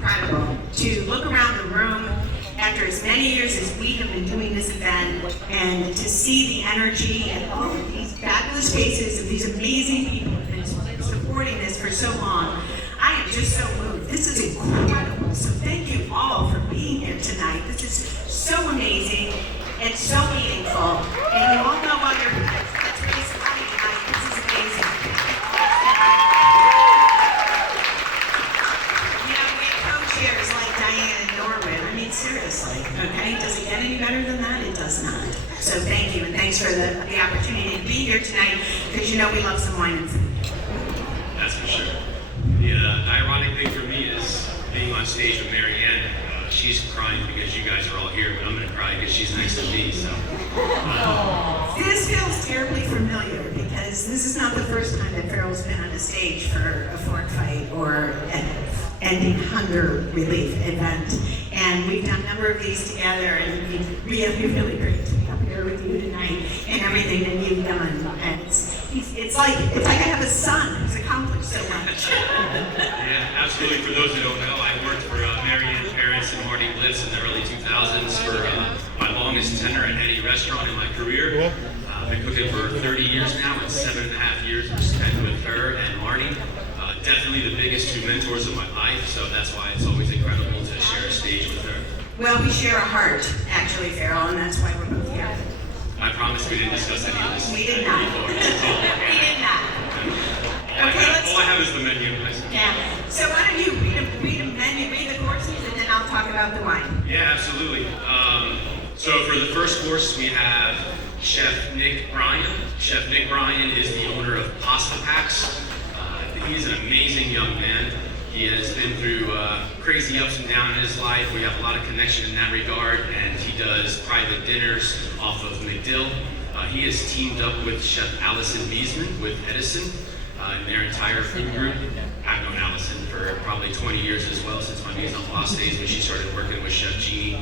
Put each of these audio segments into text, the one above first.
incredible to look around the room after as many years as we have been doing this event and to see the energy and all of these fabulous faces of these amazing people who have been supporting this for so long. I am just so moved. This is incredible. So thank you all for being here tonight. This is so amazing and so meaningful. And you all know other let's raise some money tonight. This is amazing. You know, we have co-chairs like Diane and Norwood. I mean, seriously, okay? Does it get any better than that? It does not. So thank you, and thanks for the opportunity to be here tonight, because you know we love some wine and food. That's for sure. The ironic thing for me is being on stage with Marianne. She's crying because you guys are all here, but I'm going to cry because she's nice to me, so. This feels terribly familiar because this is not the first time that Farrell's been on a stage for a fork fight or an ending hunger relief event. And we've done a number of these together, and we have been really great to be up here with you tonight and everything that you've done. And it's like I have a son who's accomplished so much. Yeah, absolutely. For those who don't know, I worked for Marianne's parents and Marty Blitz in the early 2000s for my longest tenure at any restaurant in my career. I've been cooking for 30 years now, and 7.5 years were spent with her and Marty. Definitely the biggest two mentors of my life, so that's why it's always incredible to share a stage with her. Well, we share a heart, actually, Farrell, and that's why we're both here. I promise we didn't discuss any of this. We did not. Before. We did not. All I have is the menu. Yeah. So why don't you read a menu, read the courses, and then I'll talk about the wine. Yeah, absolutely. So for the first course, we have Chef Nick Bryan. Chef Nick Bryan is the owner of Pasta Packs. He's an amazing young man. He has been through crazy ups and downs in his life. We have a lot of connection in that regard, and he does private dinners off of McDill. He has teamed up with Chef Allison Wiesman with Edison and their entire food group. I've known Allison for probably 20 years as well, since my mise en place days when she started working with Chef Jeannie.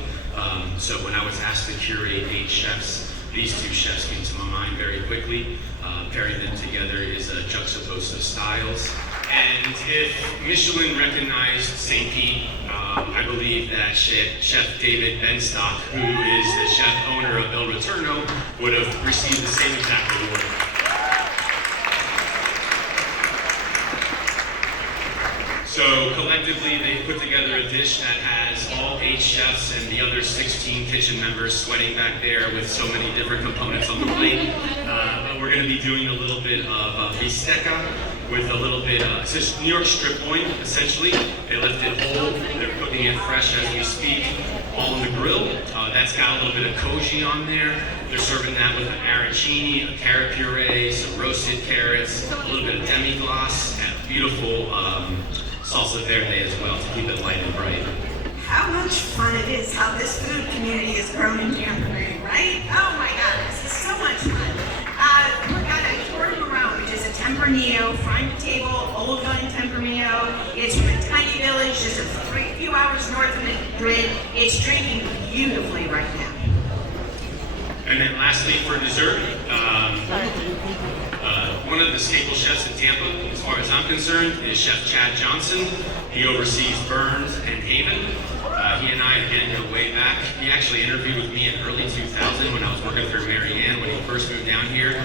So when I was asked to curate 8 chefs, these 2 chefs came to my mind very quickly. Pairing them together is a juxtaposition of styles. And if Michelin recognized St. Pete, I believe that Chef David Benstock, who is the chef owner of El Retorno, would have received the same exact award. So collectively, they put together a dish that has all 8 chefs and the other 16 kitchen members sweating back there with so many different components on the plate. But we're going to be doing a little bit of bistecca with a little bit of, it's just New York strip loin, essentially. They left it whole, they're cooking it fresh as we speak, all on the grill. That's got a little bit of koji on there. They're serving that with an arancini, a carrot puree, some roasted carrots, a little bit of demi-glace, and a beautiful salsa verde as well to keep it light and bright. How much fun it is how this food community has grown in Tampa Bay, right? Oh my God, this is so much fun. We've got a Torre Marone, which is a Tempranillo, farm to table, old gun Tempranillo. It's from a tiny village just a few hours north of Madrid. It's drinking beautifully right now. And then lastly, for dessert, one of the staple chefs in Tampa, as far as I'm concerned, is Chef Chad Johnson. He oversees Burns and Haven. He and I, again, go way back. He actually interviewed with me in early 2000 when I was working for Marianne when he first moved down here.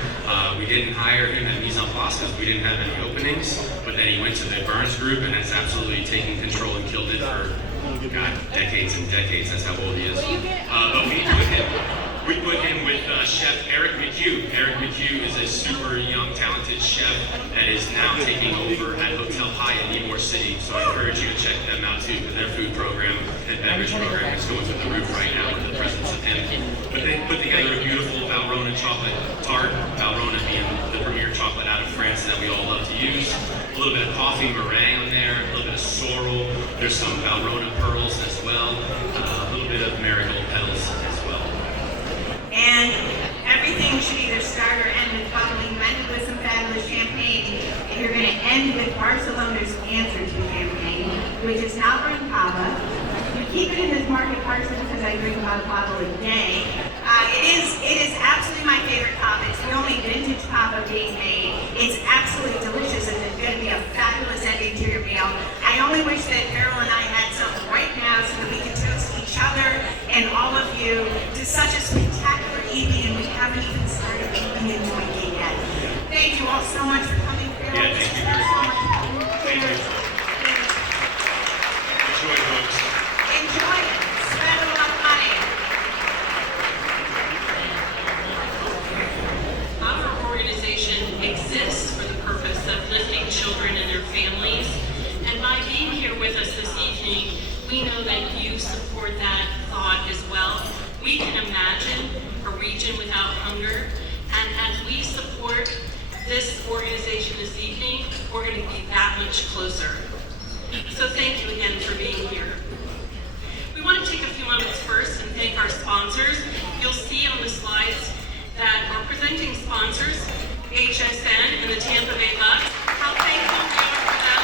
We didn't hire him at Mise en Place because we didn't have any openings, but then he went to the Burns group and has absolutely taken control and killed it for, God, decades and decades. That's how old he is. But we put him with Chef Eric McHugh. Eric McHugh is a super young, talented chef that is now taking over at Hotel Hyatt in Ybor City. So I encourage you to check them out too, because their food program and beverage program is going through the roof right now with the presence of him. But they put together a beautiful Valrhona chocolate tart, Valrhona being the premier chocolate out of France that we all love to use. A little bit of coffee meringue on there, a little bit of sorrel. There's some Valrhona pearls as well, a little bit of marigold petals as well. And everything should either start or end with bubbling, blended with some fabulous champagne. And you're going to end with Barcelona's answer to champagne, which is Nalbrin Cava. We keep it in this market parson because I drink about a bottle a day. It is absolutely my favorite cava. It's the only vintage cava being made. It's absolutely delicious, and it's going to be a fabulous ending to your meal. I only wish that Farrell and I had some so much for coming. Yeah, thank you very much. Thank you. Enjoy, folks. Enjoy it. Spend a lot of money. Our organization exists for the purpose of lifting children and their families. And by being here with us this evening, we know that you support that thought as well. We can imagine a region without hunger. And as we support this organization this evening, we're going to be that much closer. So thank you again for being here. We want to take a few moments first and thank our sponsors. You'll see on the slides that our presenting sponsors, HSN and the Tampa Bay Bucks, how thankful we are for them.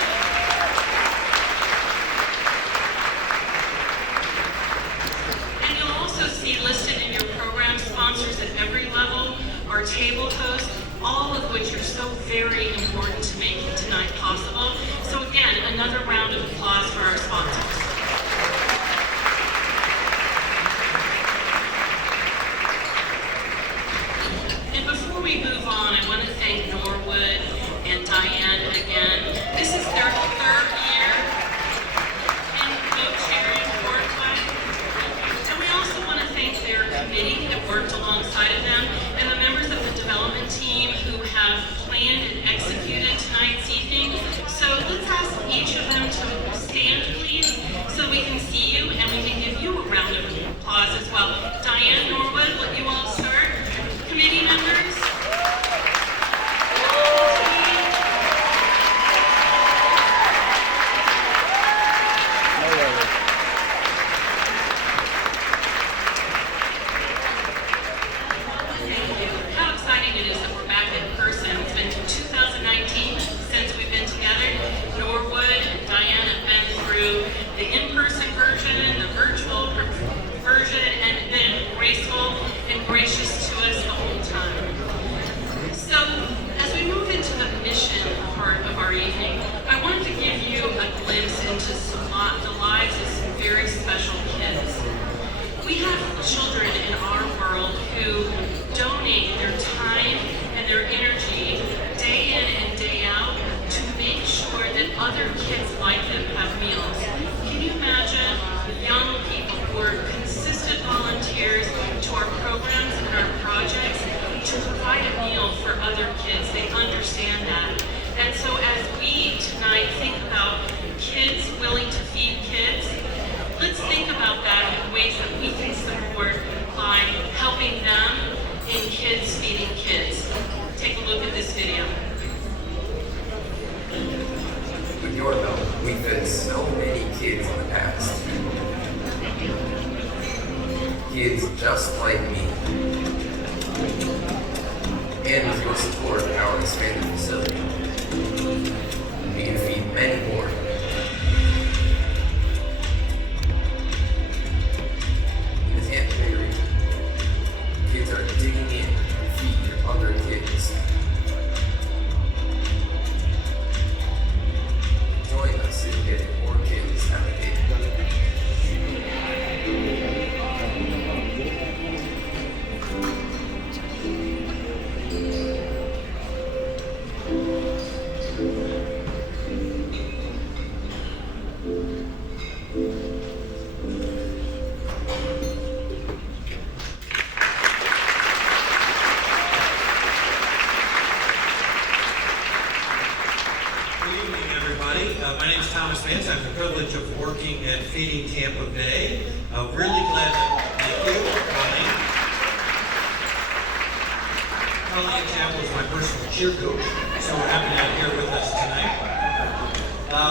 And you'll also see listed in your program sponsors at every level, our table hosts, all of which are so very important to making tonight possible. So again, another round of applause for our sponsors. And before we move on, I want to thank Norwood and Diane again. This is their third year in co-chairing Worldwide. And we also want to thank their committee that worked alongside of them and the members of the development team who have planned and executed tonight's evening. So let's ask each of them to stand, please, so we can see you and we can give you a round of applause as well. Diane, Norwood, will you all start? Committee members? How exciting it is that we're back in person. It's been 2019 since we've been together. Norwood and Diane have been through the in-person version and the virtual version and been graceful and gracious to us the whole time. So, as we move into the mission part of our evening, I wanted to give you a glimpse into the lives of some very special kids. We have children in our world who donate their time and their energy day in and day out to make sure that other kids like them have meals. Can you imagine young people who are consistent volunteers to our programs and our projects to provide a meal for other kids? They understand that. And so as we tonight think about kids willing to feed kids, let's think about that in ways that we can support by helping them in Kids Feeding Kids. Take a look at this video. With your help, we fed so many kids in the past. Kids just like me. And with your support of our expanded facility, we can feed many more. In the Tampa Bay region, kids are digging in to feed other kids. Join us in getting more kids out of it. Good evening, everybody. My name is Thomas Vance. I have the privilege of working at Feeding Tampa Bay. Really glad to thank you for coming. Colleen Chapel is my personal cheer coach, so we're happy to have you here with us tonight.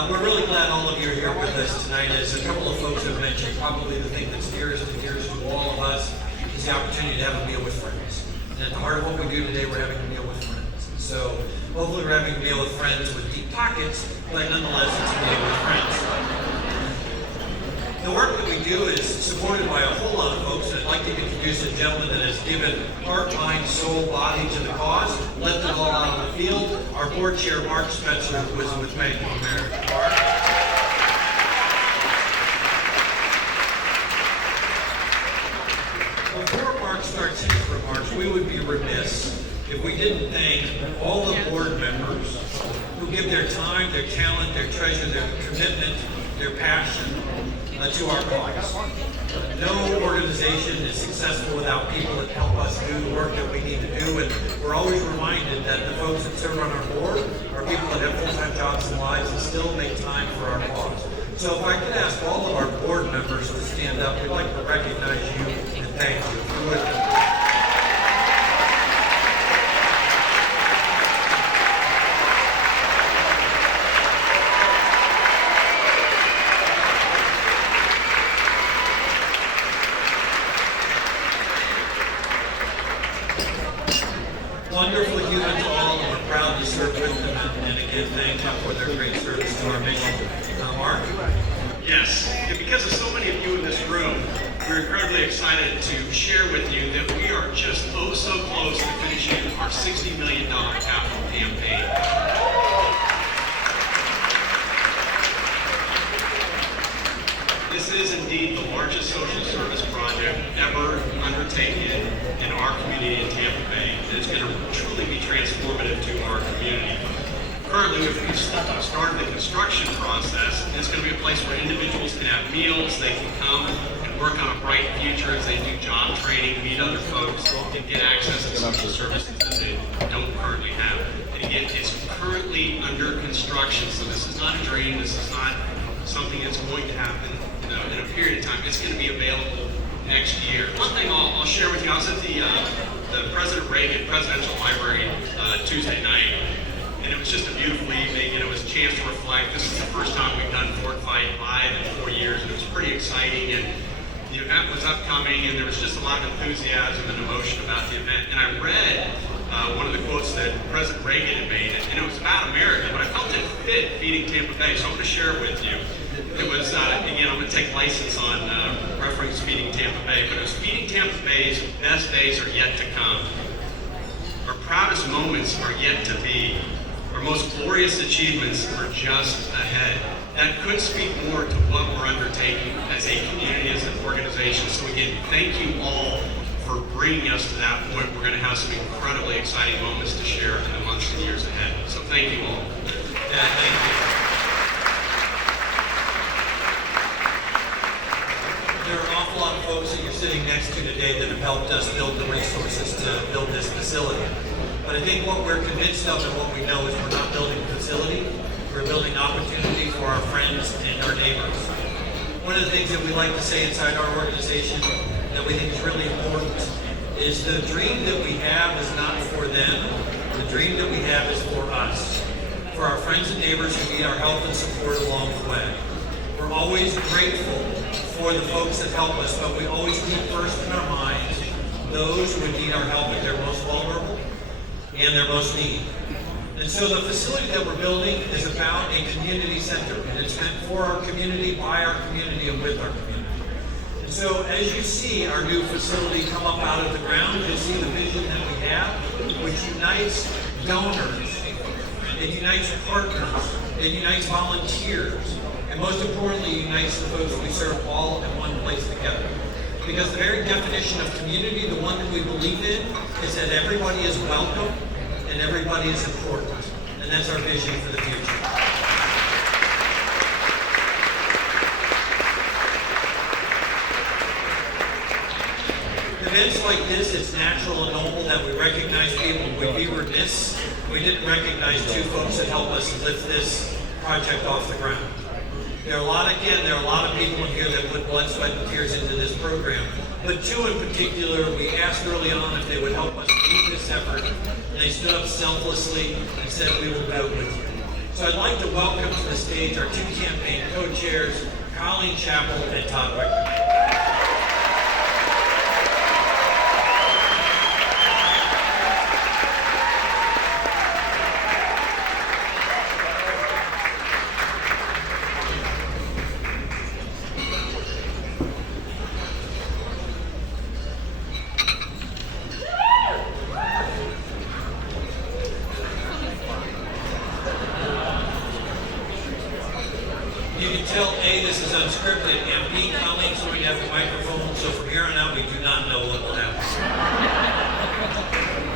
We're really glad all of you are here with us tonight. As a couple of folks have mentioned, probably the thing that's dearest and dearest to all of us is the opportunity to have a meal with friends. And at the heart of what we do today, we're having a meal with friends. So hopefully we're having a meal with friends with deep pockets, but nonetheless it's a meal with friends. The work that we do is supported by a whole lot of folks, and I'd like to introduce a gentleman that has given heart, mind, soul, body to the cause, left it all out on the field, our board chair, Mark Spencer, who is with Bank of America. Mark? Before Mark starts his remarks, we would be remiss if we didn't thank all the board members who give their time, their talent, their treasure, their commitment, their passion to our cause. No organization is successful without people that help us do the work that we need to do, and we're always reminded that the folks that serve on our board are people that have full-time jobs and lives and still make time for our cause. So if I could ask all of our board members to stand up, we'd like to recognize you and thank you. If you would. Wonderful humans all, and we're proud to serve with them, and again, thank them for their great service to our mission. Mark? Yes, and because of so many of you in this room, we're incredibly excited to share with you that we are just so close to finishing our $60 million capital campaign. This is indeed the largest social service project ever undertaken in our community in Tampa Bay. It's going to truly be transformative to our community. Currently, we've started the construction process, and it's going to be a place where individuals can have meals, they can come and work on a bright future as they do job training, meet other folks, and get access to social services that they don't currently have. And again, it's currently under construction, so this is not a dream, this is not something that's going to happen in a period of time. It's going to be available next year. One thing I'll share with you, I was at the President Reagan Presidential Library Tuesday night, and it was just a beautiful evening, and it was a chance to reflect. This is the first time we've done Fort Fight live in 4 years, and it was pretty exciting, and the event was upcoming, and there was just a lot of enthusiasm and emotion about the event. And I read one of the quotes that President Reagan had made, and it was about America, but I felt it fit Feeding Tampa Bay, so I'm going to share it with you. It was, again, I'm going to take license on reference Feeding Tampa Bay, but it was Feeding Tampa Bay's best days are yet to come. Our proudest moments are yet to be. Our most glorious achievements are just ahead. That could speak more to what we're undertaking as a community, as an organization. So again, thank you all for bringing us to that point. We're going to have some incredibly exciting moments to share in the months and years ahead. So thank you all. Yeah, thank you. There are an awful lot of folks that you're sitting next to today that have helped us build the resources to build this facility. But I think what we're convinced of and what we know is we're not building a facility, we're building opportunity for our friends and our neighbors. One of the things that we like to say inside our organization that we think is really important is the dream that we have is not for them, the dream that we have is for us, for our friends and neighbors who need our help and support along the way. We're always grateful for the folks that help us, but we always keep first in our minds those who would need our help at their most vulnerable and their most need. And so the facility that we're building is about a community center, and it's meant for our community, by our community, and with our community. And so as you see our new facility come up out of the ground, you'll see the vision that we have, which unites donors, it unites partners, it unites volunteers, and most importantly, unites the folks we serve all in one place together. Because the very definition of community, the one that we believe in, is that everybody is welcome and everybody is important. And that's our vision for the future. Events like this, it's natural and normal that we recognize people. We'd be remiss if we didn't recognize two folks that help us lift this project off the ground. There are a lot of people in here that put blood, sweat, and tears into this program. But two in particular, we asked early on if they would help us lead this effort, and they stood up selflessly and said, we will do it with you. So I'd like to welcome to the stage our two campaign co-chairs, Colleen Chappell and Todd Wicker. You can tell A, this is unscripted, and B, Colleen's going to have a microphone, so from here on out, we do not know what will happen.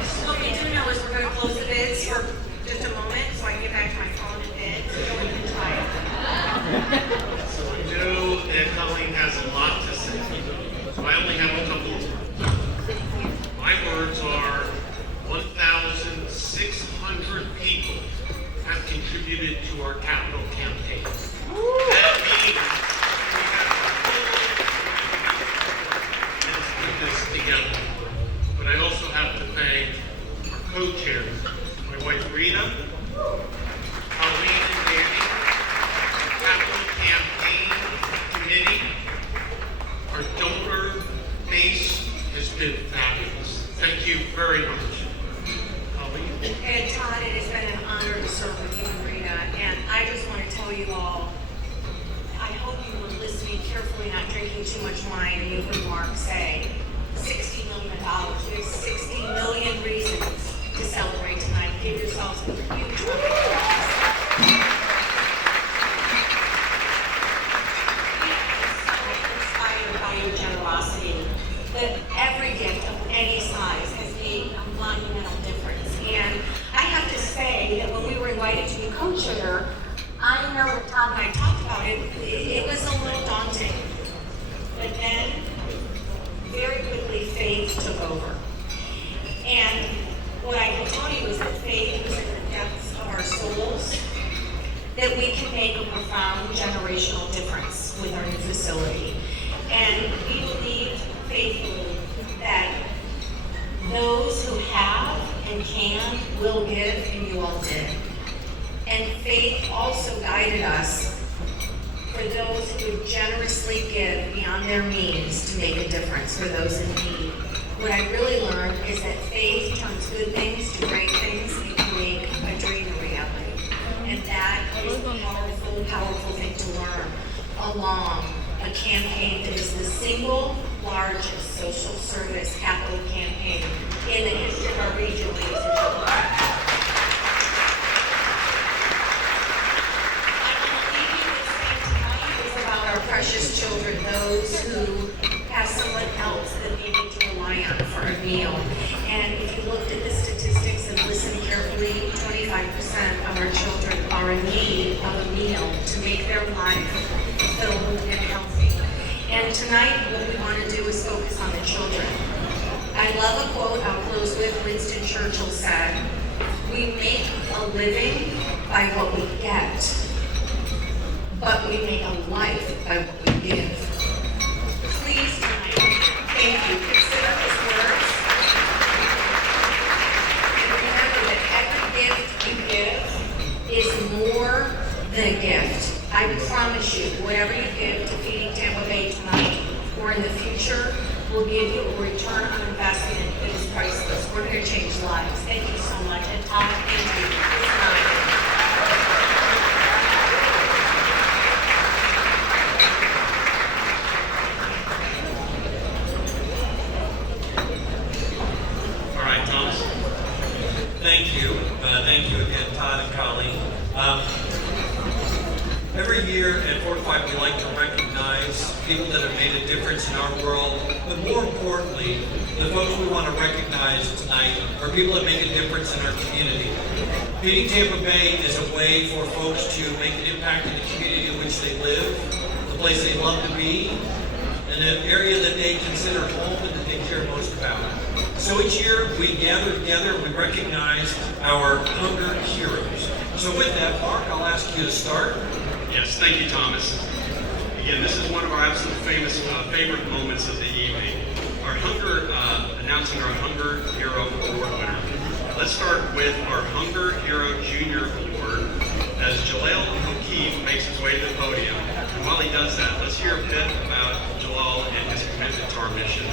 So we do know fellas, we're gonna close the bids for just a moment, so I can get back to my phone and bid, so we can try it. So I know that Colleen has a lot to say, so I only have a couple of words. My words are 1,600 people have contributed to our capital campaign. That means we have to put this together. But I also have to thank our co-chairs, my wife Rita, Colleen and Danny, Capital Campaign Committee. Our donor base has been fabulous. Thank you very much. Colleen? And Todd, it has been an honor to serve with you and Rita, and I just want to tell you all, I hope you were listening carefully, not drinking too much wine, and you heard Mark say, $60 million. There's 60 million reasons to celebrate tonight. Give yourselves a huge round of applause. We are so inspired by your generosity that every gift of any size has made a monumental difference. And I have to say that when we were invited to be co-chair, I know that Tom and I talked about it, it was a little daunting. But then, very quickly, faith took over. And what I can tell you is that faith is in the depths of our souls, that we can make a profound generational difference with our new facility. And we believe faithfully that those who have and can will give, and you all did. And faith also guided us for those who would generously give beyond their means to make a difference for those in need. What I really learned is that faith turns good things to great things and can make a dream a reality. And that is a powerful, powerful thing to learn along a campaign that is the single largest social service capital campaign in the history of our region, ladies and gentlemen. Our precious children, those who have someone else that they need to rely on for a meal. And if you looked at the statistics and listened carefully, 25% of our children are in need of a meal to make their life fulfilled and healthy. And tonight, what we want to do is focus on the children. I love a quote I'll close with. Winston Churchill said, "We make a living by what we get, but we make a life by what we give." Please tonight, thank you, consider his words. And remember that every gift you give is more than a gift. I promise you, whatever you give to Feeding Tampa Bay tonight or in the future will give you a return on investment that is priceless. We're going to change lives. Thank you so much. And Tom, thank you. Good night. Thank you again, Todd and Colleen. Every year at Fort White, we like to recognize people that have made a difference in our world, but more importantly, the folks we want to recognize tonight are people that make a difference in our community. Feeding Tampa Bay is a way for folks to make an impact in the community in which they live, the place they love to be, and an area that they consider home and that they care most about. So each year we gather together and we recognize our hunger heroes. So with that, Mark, I'll ask you to start. Yes, thank you, Thomas. Again, this is one of our absolute favorite moments of the evening. Announcing our Hunger Hero Award winner. Let's start with our Hunger Hero Junior Award as Jaleel O'Keefe makes his way to the podium. And while he does that, let's hear a bit about Jaleel and his commitment to our mission.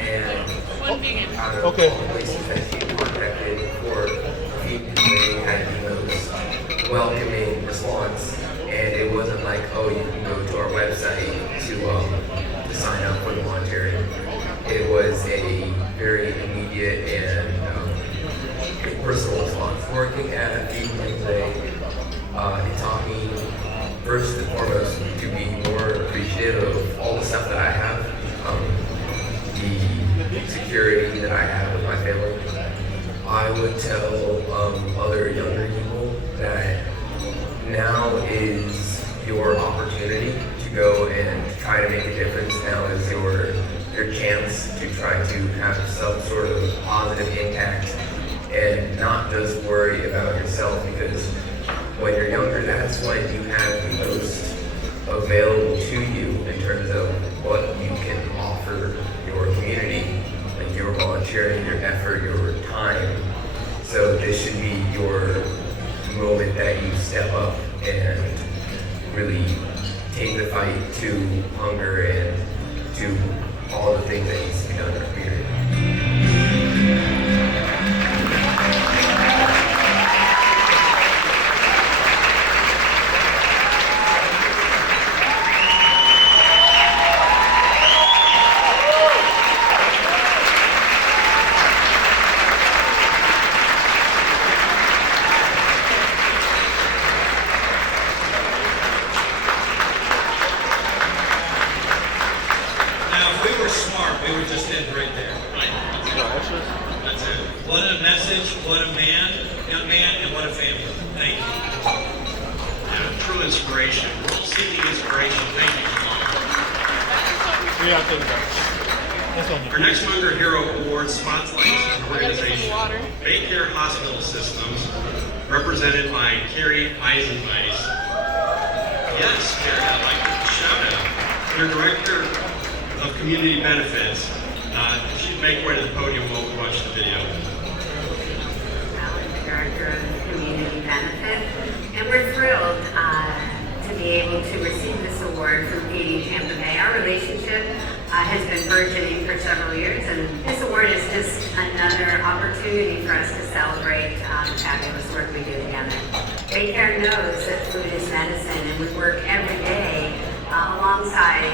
And One vegan. out of all the places that he contacted for Feeding Tampa had the most welcoming response. And it wasn't like, oh, you can go to our website to sign up for the volunteering. It was a very immediate and personal response. Working at Feeding Tampa Bay, it taught me first and foremost to be more appreciative of all the stuff that I have. The insecurity that I have with my family. I would tell other younger people that now is your opportunity to go and try to make a difference. Now is your chance to try to have some sort of positive impact and not just worry about yourself, because when you're younger, that's when you have the most available to you in terms of what you can offer your community, like your volunteering, your effort, your time. So this should be your moment that you step up and really take the fight to hunger and to all the things that needs to be done in our community. Now, if we were smart, we would just end right there. Right. That's it. What a message, what a man, young man, and what a family. Thank you. Yeah, true inspiration. Seeking inspiration. Thank you. Our next Hunger Hero Award spotlights an organization, Baycare Hospital Systems, represented by Carrie Eisenweiss. Yes, Carrie, I'd like to shout out. Your Director of Community Benefits. If you'd make way to the podium while we watch the video. Director of Community Benefit, and we're thrilled to be able to receive this award from Feeding Tampa Bay. Our relationship has been burgeoning for several years, and this award is just another opportunity for us to celebrate the fabulous work we do together. Baycare knows that food is medicine, and we work every day alongside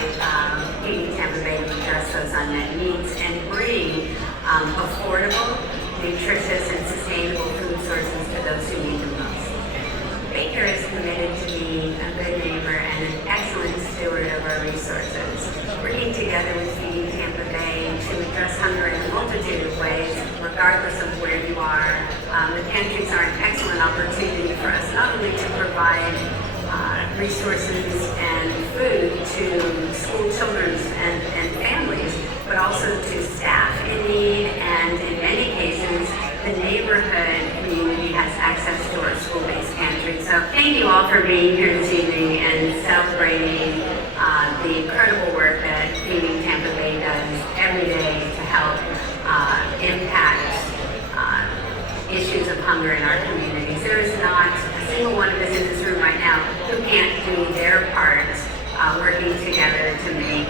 Feeding Tampa Bay to address those unmet needs and bring affordable, nutritious, and sustainable food sources to those who need them most. Baycare is committed to being a good neighbor and an excellent steward of our resources, working together with Feeding Tampa Bay to address hunger in a multitude of ways, regardless of where you are. The pantries are an excellent opportunity for us not only to provide resources and food to school children and families, but also to staff in need, and in many cases, the neighborhood community has access to our school-based pantry. So thank you all for being here this evening and celebrating the incredible work that Feeding Tampa Bay does every day to help impact issues of hunger in our communities. There is not a single one of us in this room right now who can't do their part working together to make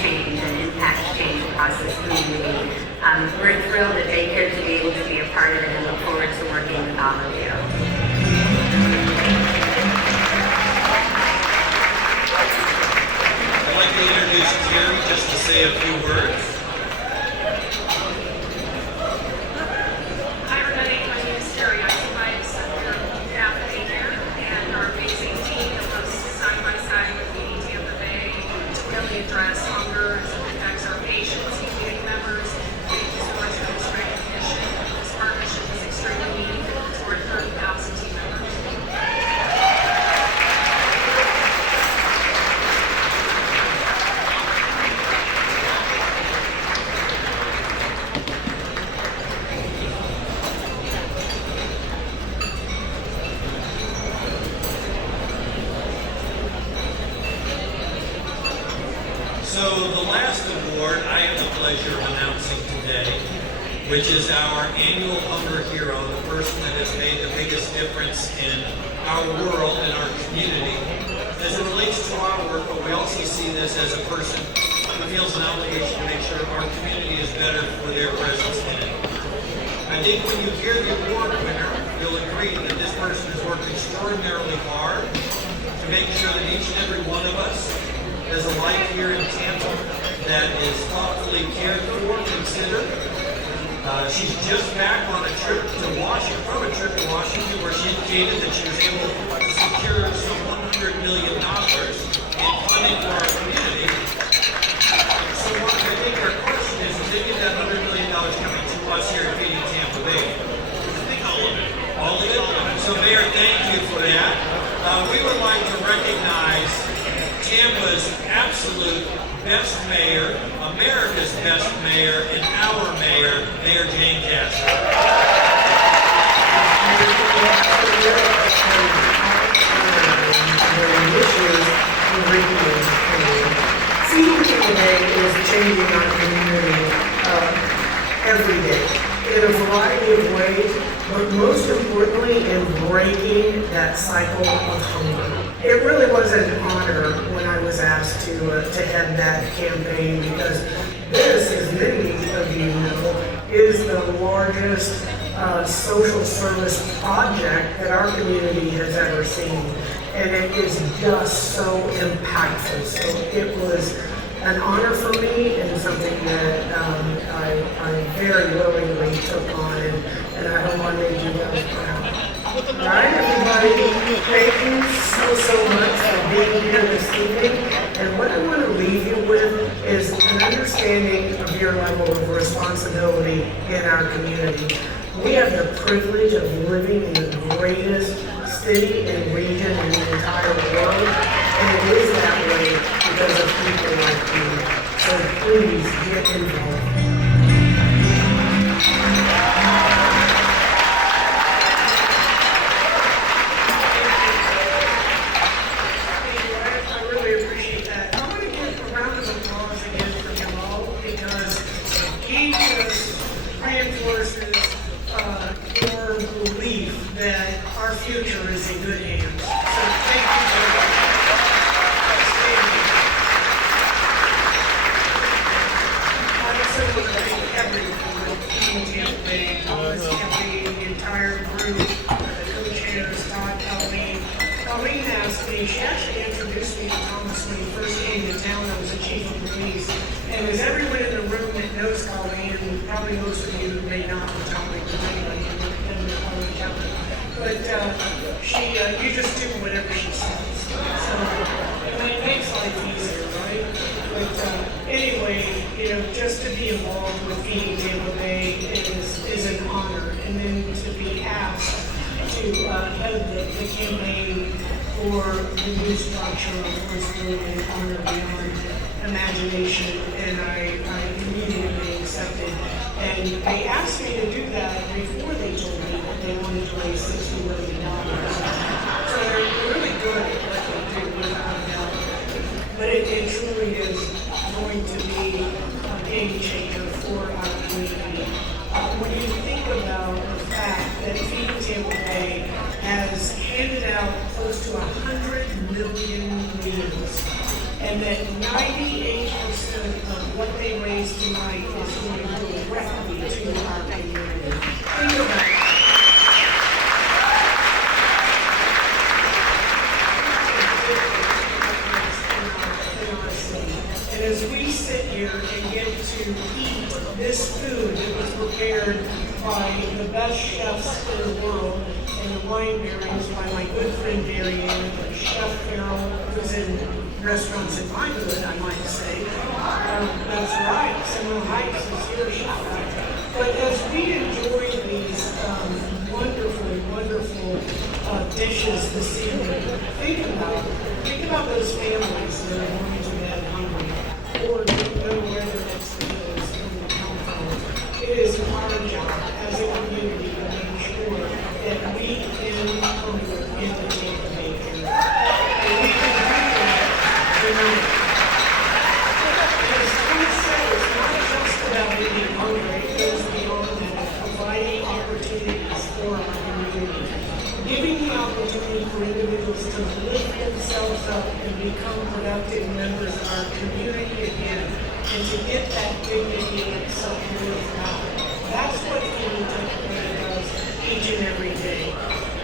change and impact change across this community. We're thrilled at Baycare to be able to be a part of it and look forward to working with all of you. I'd like to introduce Carrie just to say a few words. Hi everybody, my name is Terry Eisenweiss. I'm here on behalf of Baycare and our amazing team that works side by side with Feeding Tampa Bay to really address hunger as it affects our patients and community members. Thank you so much for this recognition. This partnership is extremely meaningful to our 30,000 team members. So the last award I have the pleasure of announcing today, which is our annual Hunger Hero, the person that has made the biggest difference in our world and our community as it relates to our work, but we also see this as a person who feels an obligation to make sure our community is better for their presence in it. I think when you hear the award winner, you'll agree that this person has worked extraordinarily hard to make sure that each and every one of us has a life here in Tampa that is thoughtfully cared for, considered. She's just back on a trip to Washington, from a trip to Washington, where she indicated that she was able to secure some $100 million in funding for our community. So Mark, I think our question is, maybe that we would like to recognize Tampa's absolute best mayor, America's best mayor, and our mayor, Mayor Jane Castro. Feeding People Day is changing our community every day in a variety of ways, but most importantly in breaking that cycle of hunger. It really was an honor when I was asked to head that campaign, because this, as many of you know, is the largest social service project that our community has ever seen. And it is just so impactful. So it was an honor for me and something that I very willingly took on, and I hope I made you guys proud. All right, everybody, thank you so much for being here this evening. And what I want to leave you with is an understanding of your level of responsibility in our community. We have the privilege of living in the greatest city and region in the entire world, and it is that way because of people like you. So please get involved. I really appreciate that. I'm going to give a round of applause again for Jamal, because he just reinforces your belief that our future is in good hands. So thank you very much. I also want to thank everyone in Tampa Bay, the entire group, the co-chairs, Todd, Colleen. Colleen asked me, she actually introduced me to Thomas when he first came to town. I was the chief of police. And as everyone in the room that knows Colleen, and probably most of you may not know Colleen, but she, you just do whatever she says. So, and it makes life easier, right? But anyway, you know, just to be involved with Feeding Tampa Bay is an honor. And then to be asked to head the campaign for the new structure was really an honor beyond imagination. And I immediately accepted. And they asked me to do that before they told me that they wanted to raise $60 million. So they're really good at what they do, without a doubt. But it truly is going to be a game changer for our community. When you think about the fact that Feeding Tampa Bay has handed out close to 100 million meals, and that 98% of what they raise tonight is going directly to our community. Think about it. In our city. And as we sit here and get to eat this food that was prepared by the best chefs in the world, and the wine pairings by my good friend Darian, Chef Carol, who's in restaurants in my hood, I might say. That's right, Seminole Heights is here, Chef. But as we enjoy these wonderful dishes this evening, think about those families that are going to bed hungry, or don't know where their next meal is going to come from. It is our job as a community to make sure that we end hunger in the Tampa Bay area. And we can do that tonight. As Steve said, it's not just about being hungry, it goes beyond that, providing opportunities for our community. Giving the opportunity for individuals to lift themselves up and become productive members of our community again, and to get that dignity and self-worth back. That's what Feeding Tampa Bay does each and every day.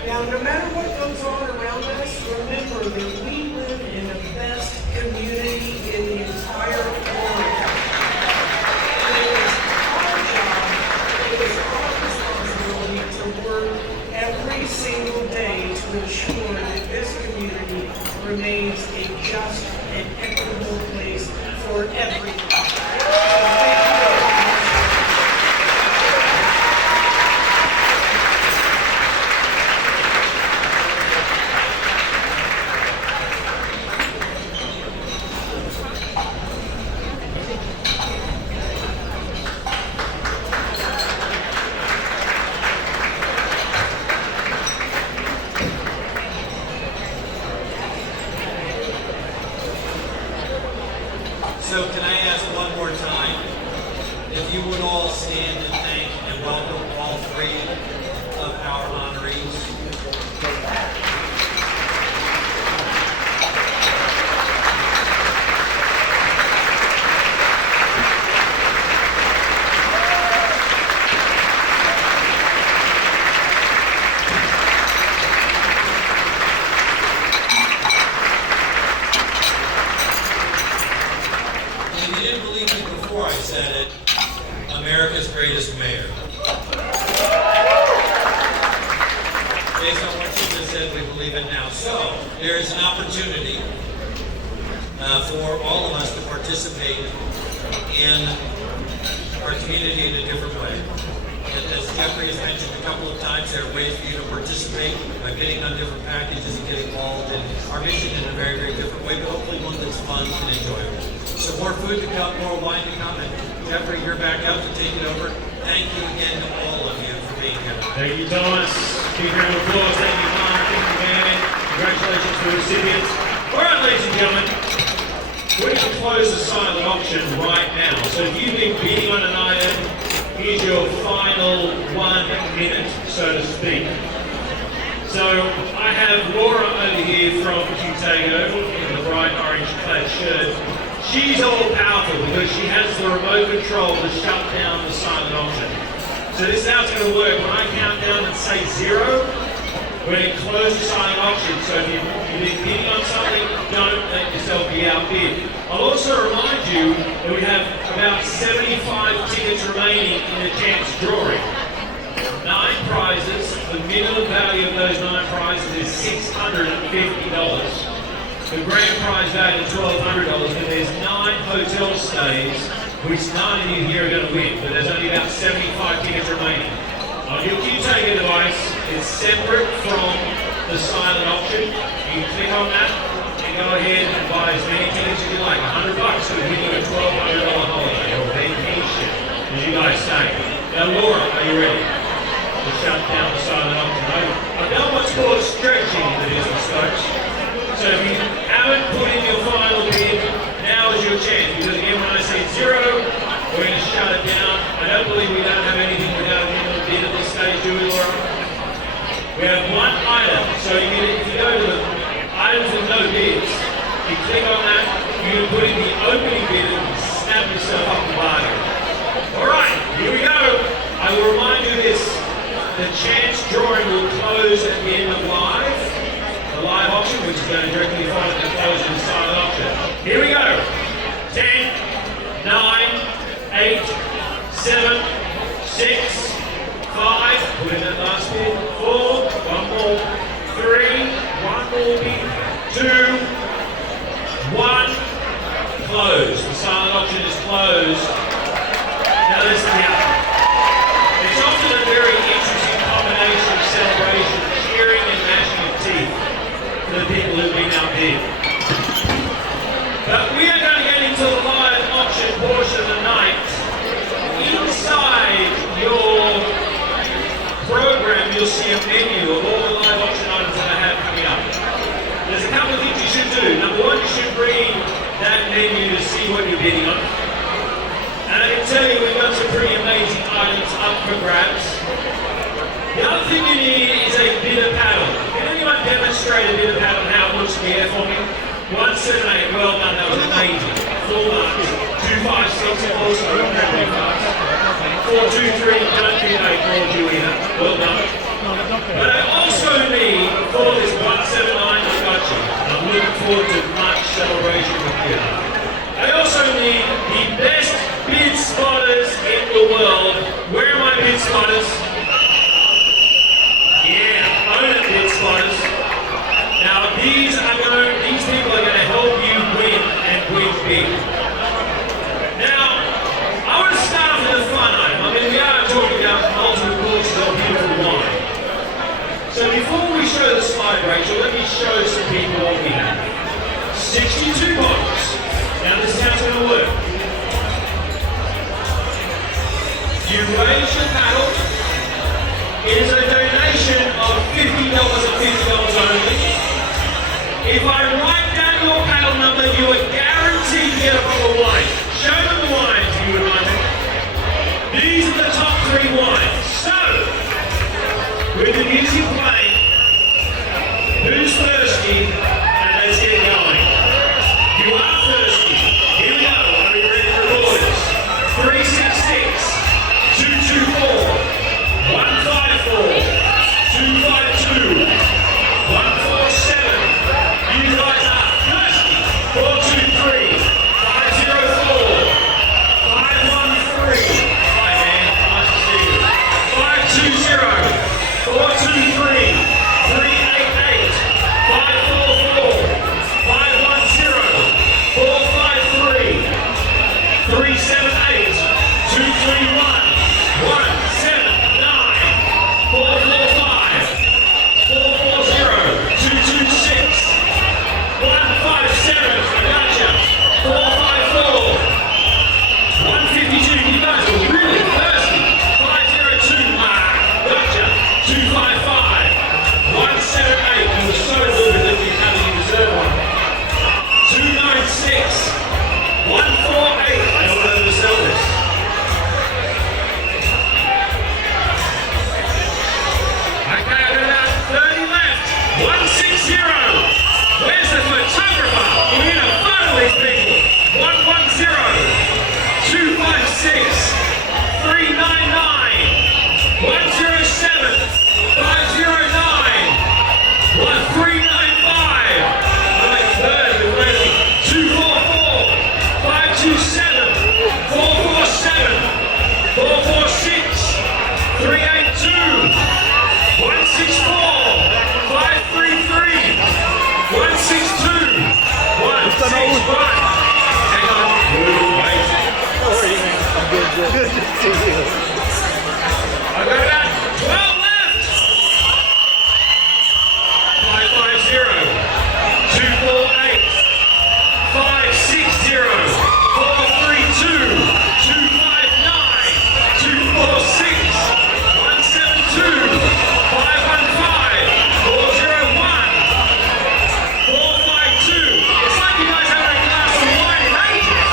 Now, no matter what goes on around us, remember that we live in the best community in the entire world. And it is our job, it is our responsibility to work every single day to ensure that this community remains a just and equitable place for everyone. So can I ask one more time, if you would all stand and thank and welcome all three of our honorees. If you didn't believe me before I said it, America's greatest mayor. Based on what you just said, we believe it now. So, there is an opportunity for all of us to participate in our community in a different way. And as Jeffrey has mentioned a couple of times, there are ways for you to participate by bidding on different packages and getting involved in our mission in a very, very different way, but hopefully one that's fun and enjoyable. So more food to come, more wine to come, and Jeffrey, you're back out to take it over. Thank you again to all of you for being here. Thank you, Thomas. Big round of applause. Thank you, Mark. Thank you, Gavin. Congratulations to the recipients. All right, ladies and gentlemen, we're going to close the silent auction right now. So if you've been bidding on an item, here's your final 1 minute, so to speak. So I have Laura over here from Qtago in the bright orange plaid shirt. She's all powerful because she has the remote control to shut down the silent auction. So this is how it's going to work. When I count down and say 0, we're going to close the silent auction. So if you've been bidding on something, don't let yourself be outbid. I'll also remind you that we have about 75 tickets remaining in the chance drawing. 9 prizes. The minimum value of those 9 prizes is $650. The grand prize value is $1,200, and there's 9 hotel stays, which none of you here are going to win, but there's only about 75 tickets remaining. On your Qtago device, it's separate from the silent auction. You can click on that and go ahead and buy as many tickets as you like. $100 would give you a $1,200 holiday or vacation, as you guys say. Now, Laura, are you ready to shut down the silent auction? I've done what's called stretching in the business, folks. So if you haven't put in your final bid, now is your chance. Because again, when I say 0, we're going to shut it down. I don't believe we don't have anything without a minimum bid at this stage, do we, Laura? We have 1 item. So if you go to the items with no bids, you click on that, you can put in the opening bid and snap yourself up the bargain. All right, here we go. I will remind you this. The chance drawing will close at the end of live auction, which is going to directly follow the close of the silent auction. Here we go. 10, 9, 8, 7, 6, 5, put in that last bid, 4, 1 more, 3, 1 more bid, 2, 1, closed. The silent auction is closed. Now listen here. It's often a very interesting combination of celebration, cheering and gnashing of teeth for the people who've been outbid. But we are going to get into the live auction portion of the night. Inside your program, you'll see a menu of all the live auction items that I have coming up. There's a couple of things you should do. Number 1, you should read that menu to see what you're bidding on. And I can tell you we've got some pretty amazing items up for grabs. The other thing you need is a bidder paddle. Can anyone demonstrate a bidder paddle and how it looks in the air for me? 178, well done, that was amazing. 4 marks. 256, also incredibly fast. 423, don't be late, called you either. Well done. But I also need, for this 179, I got you. And I'm looking forward to much celebration with you. I also need the best bid spotters in the world. Where are my bid spotters? Yeah, own it, bid spotters. Now these people are going to help you win and win big. Now, I want to start off with a fun item. I mean, we are talking about multiple courses of beautiful wine. So before we show the slide, Rachel, let me show some people what we have. 62 bottles. Now this is how it's going to work. You raise your paddle. It is a donation of $50 and $50 only. If I write down your paddle number, you are guaranteed to get a bottle of wine. Show them the wines, if you would like. These are the top 3 wines. So, with the music playing, who's thirsty? And let's get going. You are thirsty. Here we go. Are you ready for orders? 366, 224, 154, 252, 147. You guys are thirsty. 423, 504, 513. Hi man, nice to see you. 520, 423, 388, 544, 510, 453, 378, 231, 179, 445, 440, 226, 157, I gotcha, 454, 152, you guys are really thirsty, 502, gotcha, 255, 178, you were so good that you have you deserve one, 296, 148, I don't know how to sell this. Okay, I've got about 30 left. 160. Where's the photographer? We need a photo of these people. 110, 256, 399, 107, 509, 1395. I'm like third with Leslie. 244, 527, 447, 446, 382. 164, 533, 162, 161. Hang on. Wait. I've got about 12 left. 550, 248, 560, 432, 259, 246, 172. 452. It's like you guys haven't had a glass of wine in ages.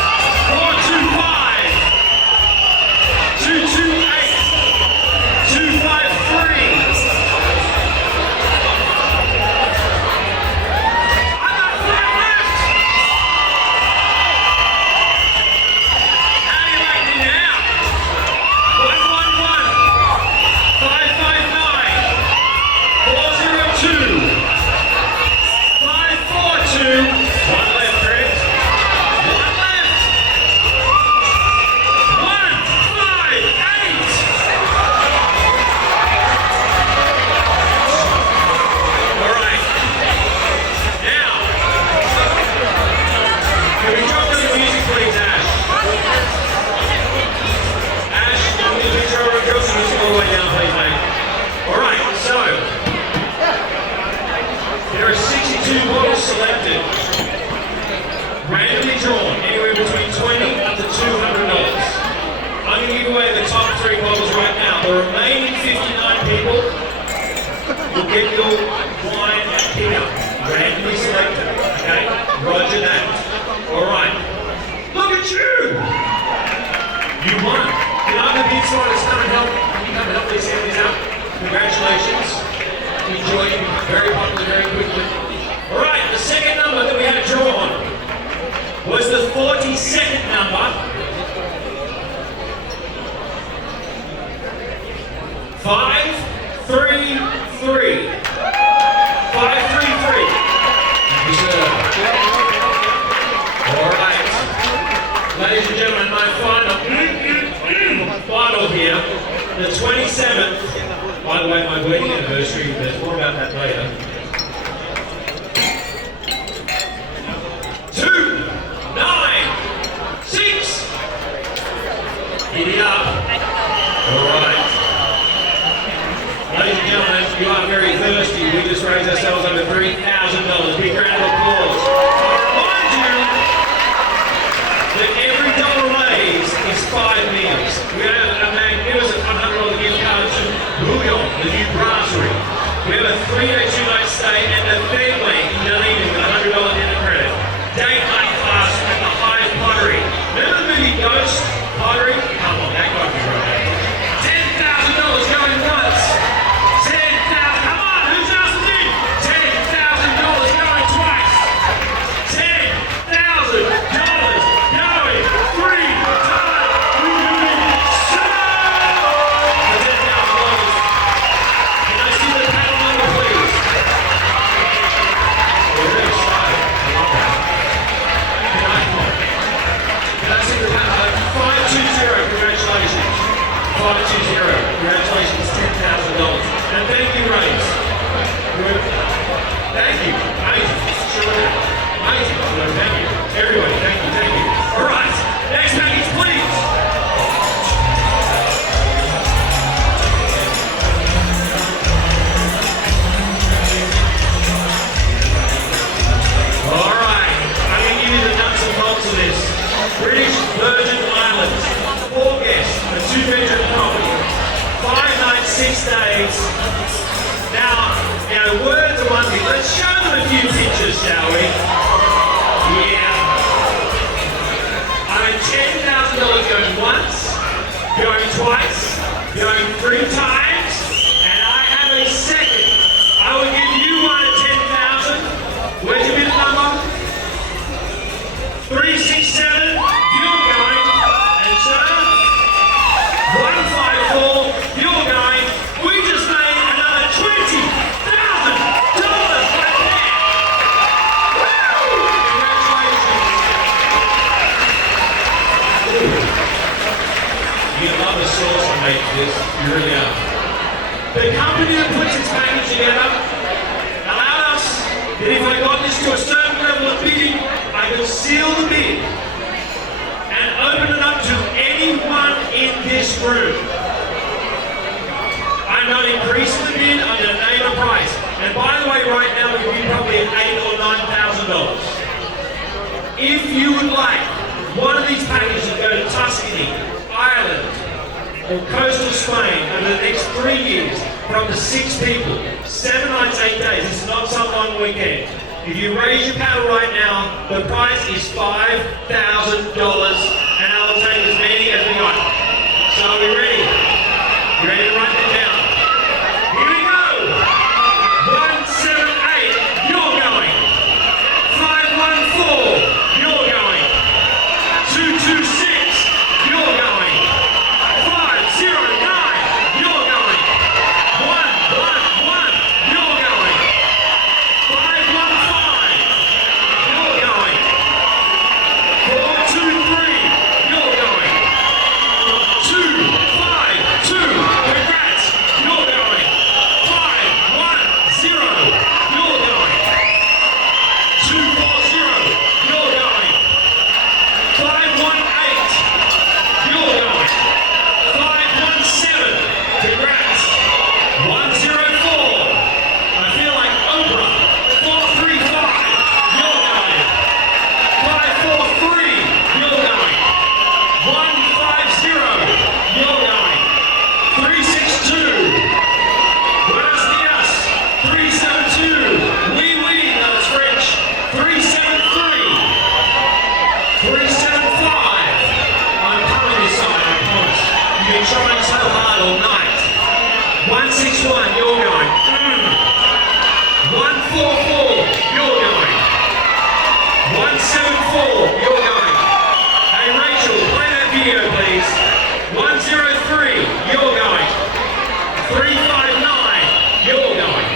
425, 228, 253. I got 5 left. How do you like me now? 111, 559, 402. 542. One left, Chris. One left. 158. All right. Now, can we drop the music, please, Ash? Ash, can we drop the music all the way down, please, mate? All right. So. There are 62 bottles selected, randomly drawn, anywhere between $20 up to $200. I'm going to give away the top 3 bottles right now. The remaining 59 people will get your wine here, randomly selected. Okay, roger that. All right. Look at you! You won. Can I have the big spiders come and help? Can you come and help these families out? Congratulations. Enjoy it. Very popular, very quickly. All right, the second number that we had drawn was the 42nd number. 533. 533. All right. Ladies and gentlemen, my final here, the 27th. By the way, my wedding anniversary, there's more about that later. 296. Giddy up. All right. Ladies and gentlemen, you are very thirsty. We just raised ourselves over $3,000. Big round of applause. I remind you that every dollar raised is 5 meals. We have a magnificent $100 gift card to Bouillon, the new brasserie. We have a 3-day, 2-night shall we? Yeah. I have $10,000 going once, going twice, going 3 times, and I have a second. I will give you one at 10,000. Where's your bid number? 367. You're going. And sir, 154. You're going. We just made another $20,000 right there. Woo! Congratulations. You love the sauce I make this. You really are. The company that puts its package together allowed us that if I got this to a certain level of bidding, I could seal the bid and open it up to anyone in this room. I'm not increasing the bid, I'm going to name a price. And by the way, right now we'll be probably at $8,000 or $9,000. If you would like one of these packages to go to Tuscany, Ireland, or coastal Spain over the next 3 years from the 6 people, 7 nights, 8 days. It's not some long weekend. If you raise your paddle right now, the price is $5,000, and I'll take as many as we got. So are we ready? You ready to write that down? Here we go! 178, you're going. 514, you're going. 226, you're going. 509, you're going. 111, you're going. 515, you're going. 423, you're going. 252, congrats, you're going. 510, you're going. 240, you're going. 518, you're going. 517, congrats. 104, I feel like Oprah. 435, you're going. 543, you're going. 150, you're going. 362, buenos dias. 372, oui, oui, that's French. 373, 375, I'm coming this side, I promise. You've been trying so hard all night. 161, you're going. 144, you're going. 174, you're going. Hey Rachel, play that video please. 103, you're going. 359, you're going.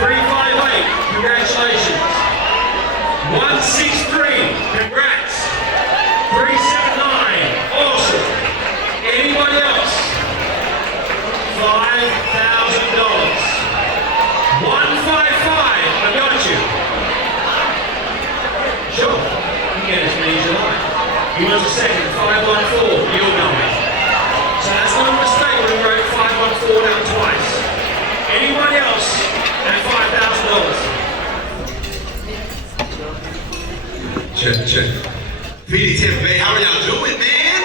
358, congratulations. 163, congrats. 379, awesome. Anybody else? $5,000. 155, I got you. Sure, you can get as many as you like. He wants a second, 514, you're going. So that's not a mistake when we wrote 514 down twice. Anybody else at $5,000? Check. PD Tampa Bay, how are y'all doing, man?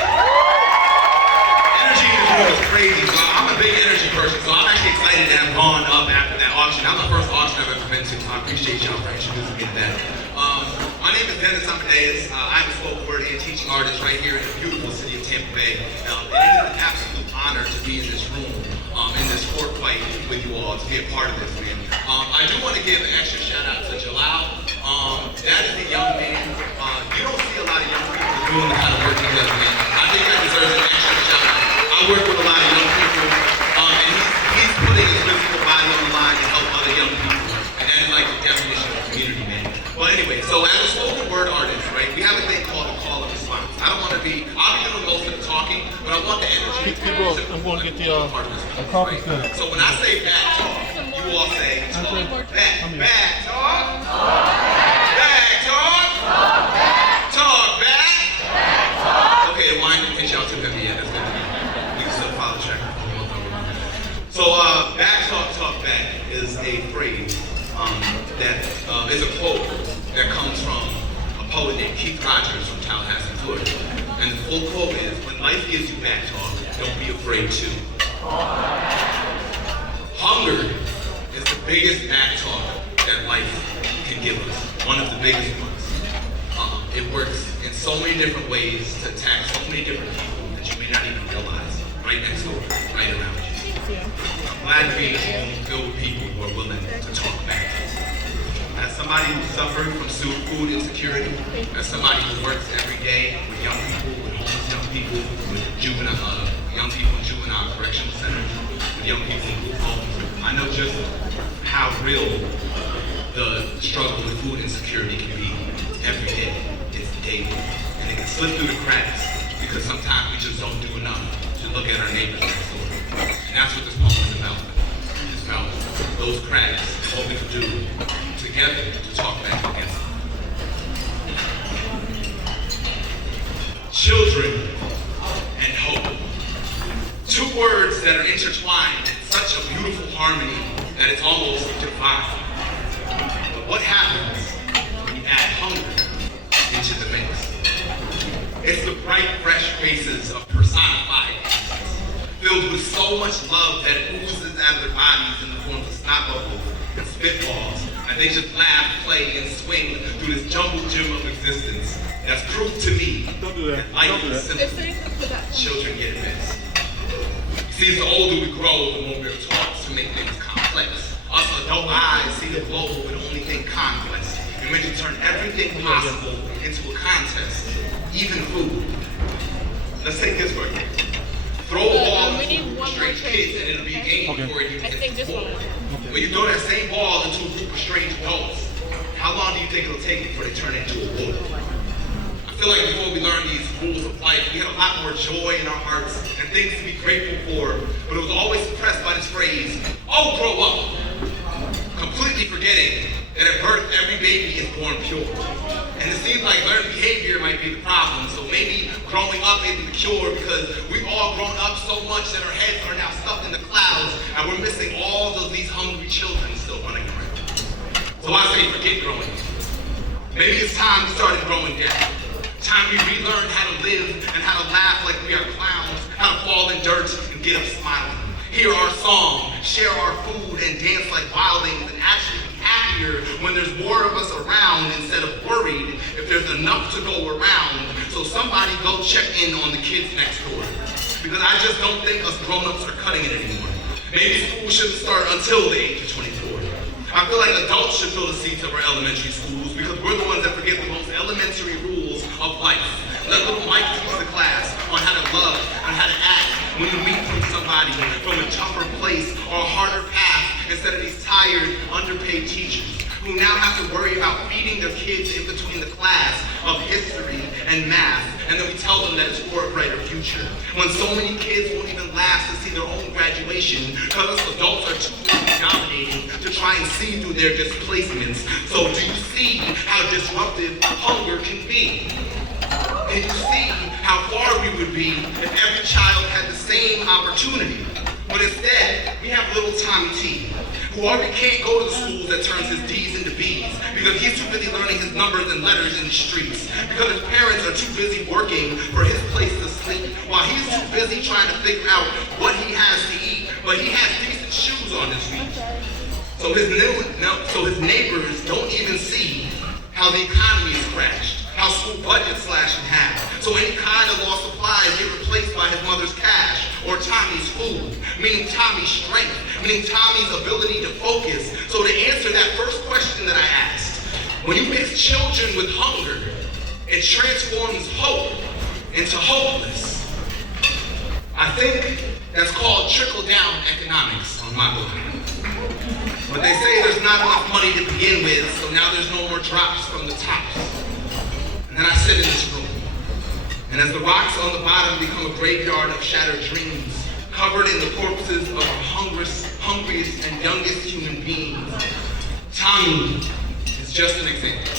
Energy in this room is crazy. So I'm a big energy person, so I'm actually excited to have gone up after that auction. That was the first auction I've ever been to, so I appreciate y'all for introducing me to that. My name is Dennis Amadeus. I'm a spoken word and teaching artist right here in the beautiful city of Tampa Bay. And it is an absolute honor to be in this room, in this court fight with you all, to be a part of this, man. I do want to give an extra shout out to Jalal. That is a young man. You don't see a lot of young people doing the kind of work he does, man. I think that deserves an extra shout out. I work with a lot of young people, and he's putting his physical body on the line to help other young people. And that is like the definition of community, man. But anyway, so as a spoken word artist, right, we have a thing called a call and response. I don't want to be, I'll be doing most of the talking, but I want the energy to be I'm going to get the part of this. coffee good. So when I say back talk, you all say talk back. Back talk. Back talk. Talk back. Okay, the wine didn't hit y'all too heavy yet. That's good to me. We can still follow track. So back talk back is a phrase that is a quote that comes from a poet named Keith Rogers from Tallahassee, Florida. And the full quote is, when life gives you back talk, don't be afraid to. Hunger is the biggest back talk that life can give us. One of the biggest ones. It works in so many different ways to attack so many different people that you may not even realize. Right next door, right around you. I'm glad to be in a home filled with people who are willing to talk back. As somebody who suffered from food insecurity, as somebody who works every day with young people, with homeless young people, with young people in juvenile correctional centers, with young people in group homes, I know just how real the struggle with food insecurity can be every day. It's daily. And it can slip through the cracks because sometimes we just don't do enough to look at our neighbors next door. And that's what this moment is about. It's about those cracks and what we can do together to talk back against them. Children and hope. Two words that are intertwined in such a beautiful harmony that it's almost divine. But what happens when you add hunger into the mix? It's the bright, fresh faces of personified filled with so much love that it oozes out of their bodies in the forms of snot bubbles and spitballs. And they just laugh, play, and swing through this jumbled gym of existence that's proof to me that life is simple. Children get it best. See, the older we grow, the more we're taught to make things complex. Us adult eyes see the globe and only think conquest. And when you turn everything possible into a contest, even food. Let's take this for you. Throw a ball into strange kids and it'll be a game before it even gets to When you throw that same ball into a group of strange adults, how long do you think it'll take before they turn into a war? I feel like before we learn these rules of life, we had a lot more joy in our hearts and things to be grateful for, but it was always suppressed by this phrase, oh, grow up. Completely forgetting that at birth, every baby is born pure. And it seems like learned behavior might be the problem, so maybe growing up isn't the cure because we've all grown up so much that our heads are now stuck in the clouds and we're missing all of these hungry children still running around. So I say forget growing up. Maybe it's time we started growing down. Time we relearn how to live and how to laugh like we are clowns, how to fall in dirt and get up smiling. Hear our song, share our food, and dance like wildlings, and actually be happier when there's more of us around instead of worried if there's enough to go around. So somebody go check in on the kids next door. Because I just don't think us grown-ups are cutting it anymore. Maybe school shouldn't start until the age of 24. I feel like adults should fill the seats of our elementary schools because we're the ones that forget the most elementary rules of life. Let little Mike teach the class on how to love, on how to act when you meet somebody from a tougher place or a harder path instead of these tired, underpaid teachers who now have to worry about feeding their kids in between the class of history and math, and then we tell them that it's for a brighter future. When so many kids won't even last to see their own graduation because us adults are too busy dominating to try and see through their displacements. So do you see how disruptive hunger can be? Can you see how far we would be if every child had the same opportunity? But instead, we have little Tommy T, who already can't go to the schools that turns his D's into B's because he's too busy learning his numbers and letters in the streets, because his parents are too busy working for his place to sleep, while he's too busy trying to figure out what he has to eat, but he has decent shoes on his feet. So his neighbors don't even see how the economy has crashed, how school budgets slash in half. So any kind of lost supplies get replaced by his mother's cash or Tommy's food, meaning Tommy's strength, meaning Tommy's ability to focus. So to answer that first question that I asked, when you mix children with hunger, it transforms hope into hopeless. I think that's called trickle-down economics on my book. But they say there's not enough money to begin with, so now there's no more drops from the tops. And then I sit in this room, and as the rocks on the bottom become a graveyard of shattered dreams, covered in the corpses of our hungriest and youngest human beings, Tommy is just an example.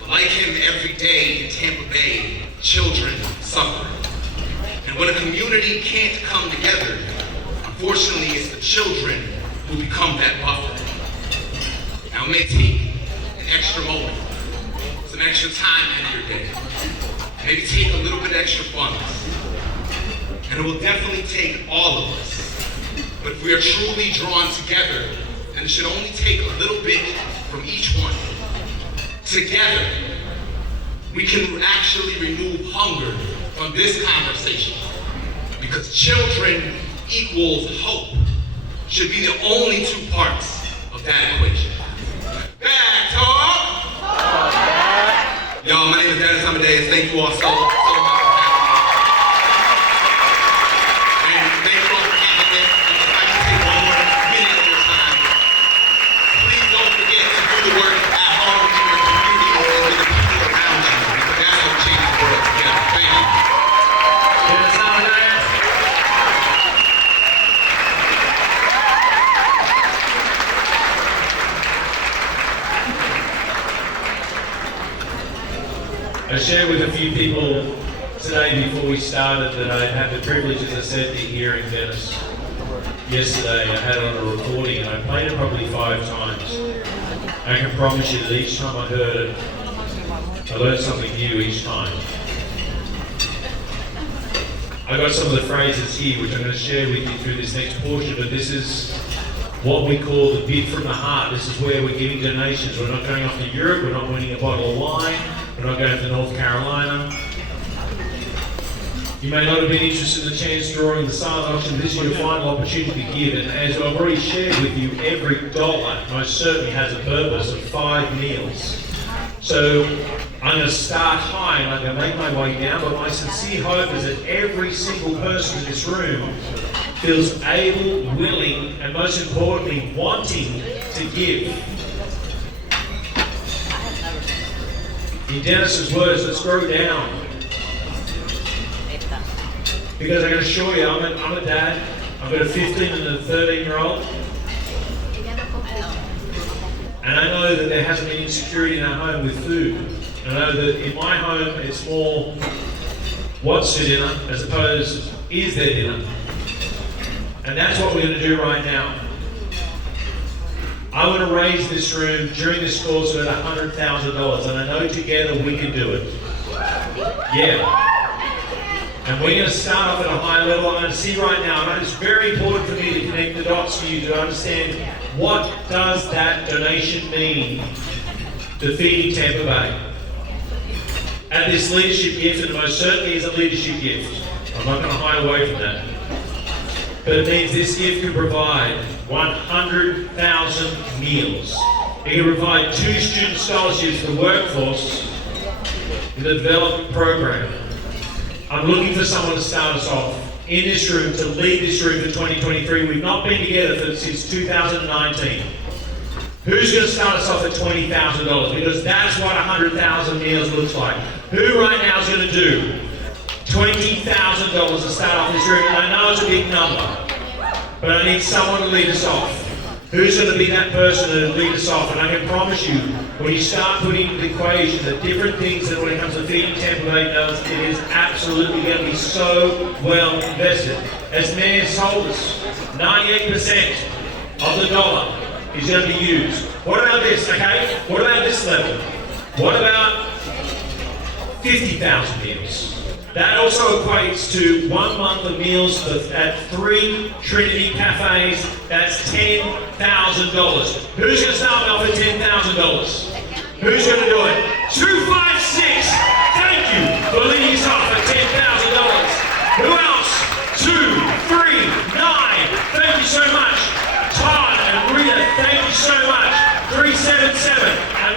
But like him every day in Tampa Bay, children suffer. And when a community can't come together, unfortunately it's the children who become that buffer. Now it may take an extra moment, some extra time in your day, maybe take a little bit extra funds, and it will definitely take all of us. But if we are truly drawn together, then and it should only take a little bit from each one. Together, we can actually remove hunger from this conversation, because children equals hope should be the only two parts of that equation. Back talk! Y'all, my name is Dennis Amadeus. Thank you all so much for having me. And thank you all for having me. And if I can take one more minute of your time, please don't forget to do the work at home in your communities and with the people around you, because that's how we change the world together. Thank you. Dennis Amadeus. I shared with a few people today before we started that I had the privilege, as I said, to hearing Dennis yesterday. I had it on a recording and I played it probably 5 times. I can promise you that each time I heard it, I learned something new each time. I got some of the phrases here which I'm going to share with you through this next portion, but this is what we call the bid from the heart. This is where we're giving donations. We're not going off to Europe, we're not winning a bottle of wine, we're not going to North Carolina. You may not have been interested in the chance drawing the silent auction. This is your final opportunity to give, and as I've already shared with you, every dollar most certainly has a purpose of 5 meals. So I'm going to start high and I'm going to make my way down, but my sincere hope is that every single person in this room feels able, willing, and most importantly, wanting to give. In Dennis's words, let's grow down. Because I can assure you, I'm a dad. I've got a 15 and a 13-year-old. And I know that there hasn't been insecurity in our home with food. I know that in my home, it's more what's for dinner as opposed to is there dinner. And that's what we're going to do right now. I want to raise this room during this course at $100,000, and I know together we can do it. Yeah. And we're going to start off at a high level. I'm going to see right now, and it's very important for me to connect the dots for you to understand what does that donation mean to Feeding Tampa Bay. At this leadership gift, and most certainly is a leadership gift. I'm not going to hide away from that. But it means this gift can provide 100,000 meals. It can provide 2 student scholarships for the workforce in the development program. I'm looking for someone to start us off in this room, to lead this room for 2023. We've not been together since 2019. Who's going to start us off at $20,000? Because that's what 100,000 meals looks like. Who right now is going to do $20,000 to start off this room? And I know it's a big number, but I need someone to lead us off. Who's going to be that person to lead us off? And I can promise you, when you start putting into the equation the different things that when it comes to Feeding Tampa Bay does, it is absolutely going to be so well invested. As Mayor's told us, 98% of the dollar is going to be used. What about this, okay? What about this level? What about 50,000 meals? That also equates to 1 month of meals at 3 Trinity cafes. That's $10,000. Who's going to start off at $10,000? Who's going to do it? 256. Thank you for leading us off at $10,000. Who else? 2, 3, 9. Thank you so much. Todd and Rita, thank you so much. 377.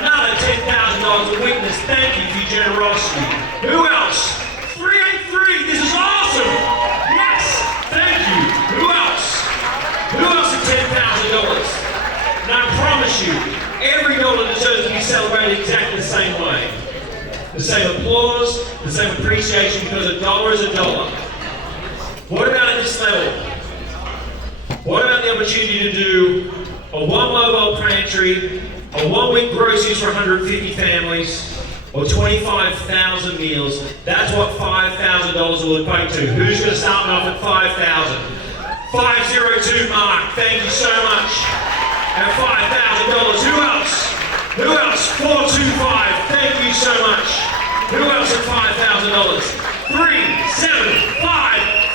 Another $10,000 a witness. Thank you for your generosity. Who else? 383, this is awesome! Yes! Thank you! Who else? Who else at $10,000? And I promise you, every dollar deserves to be celebrated exactly the same way. The same applause, the same appreciation, because a dollar is a dollar. What about at this level? What about the opportunity to do a 1 mobile pantry, a 1 week groceries for 150 families, or 25,000 meals? That's what $5,000 will equate to. Who's going to start off at 5,000? 502 Mark, thank you so much. At $5,000, who else? Who else? 425, thank you so much. Who else at $5,000? 375,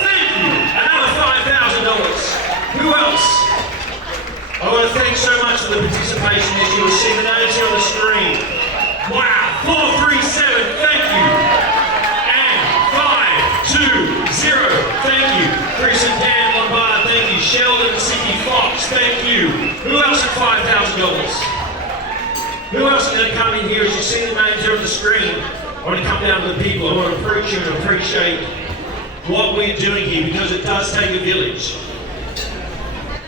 thank you. Another $5,000. Who else? I want to thank so much much for the participation this year. We'll see the names here on the screen. Wow, 437, thank you. And 520, thank you. Chris and Dan Lombard, thank you. Sheldon and Sydney Fox, thank you. Who else at $5,000? Who else is going to come in here? As you see the names here on the screen, I want to come down to the people. I want to approach you and appreciate what we're doing here, because it does take a village.